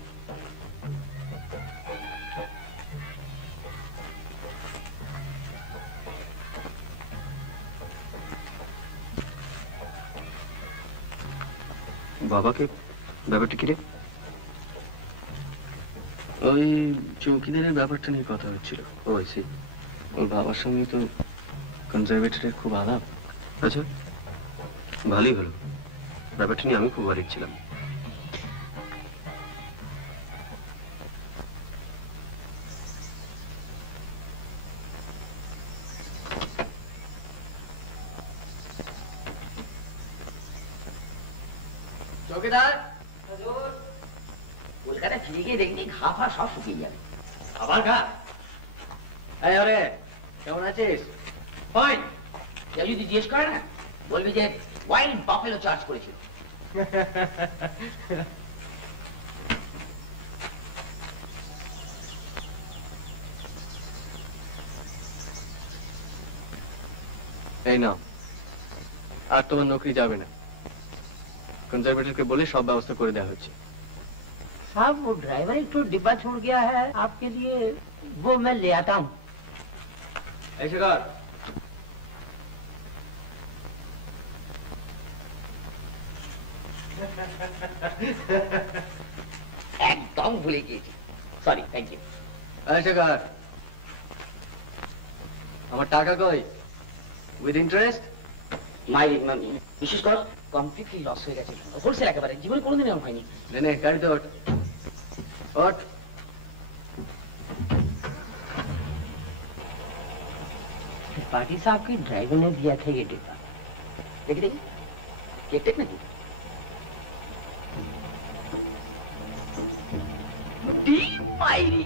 বাবাকে ব্যাপারটা কি রে? ওই চৌকিদারের ব্যাপারটা নিয়ে কথা হচ্ছিল। ও আইসি, ওর বাবার সঙ্গে তো কনজারভেটরের খুব আলাপ। আচ্ছা, ভালোই হলো। ব্যাপারটা নিয়ে আমি খুব ওয়ারিড ছিলাম। চৌকিদার, কলকাতায় ফিরে গিয়ে দেখবি ঘা ফা সব শুকিয়ে যাবে। আবার গা? এই আরে, কেমন আছিস? ফাইন। কেউ যদি জিজ্ঞেস করে না, বলবি যে ওয়াইল্ড বাফেলো চার্জ করেছিল। এই নাও, আর তোমার নৌকরি যাবে না। कंजर्वेटर बोले सब व्यवस्था कर दिया হচ্ছে। साहब वो ड्राइवर एक तो डिब्बा छोड़ गया है आपके लिए, वो मैं ले आता हूँ। ऐसे कर। एकदम भूले গিয়েছি, সরি, থ্যাংক ইউ। ऐसे कर। আমার টাকা কই? With interest? মাই বিশেষ কর কমপ্লিটলি লস হয়ে গেছে, হোলসেল একেবারে, জীবনে কোনোদিন এরকম হয়নি। নে গাড়িতে ওঠ। ওঠ। त्रिपाठी साहब के ड्राइवर ने दिया था ये डिब्बा। দেখি দেখি, কেক টেক নাকি? মাইরি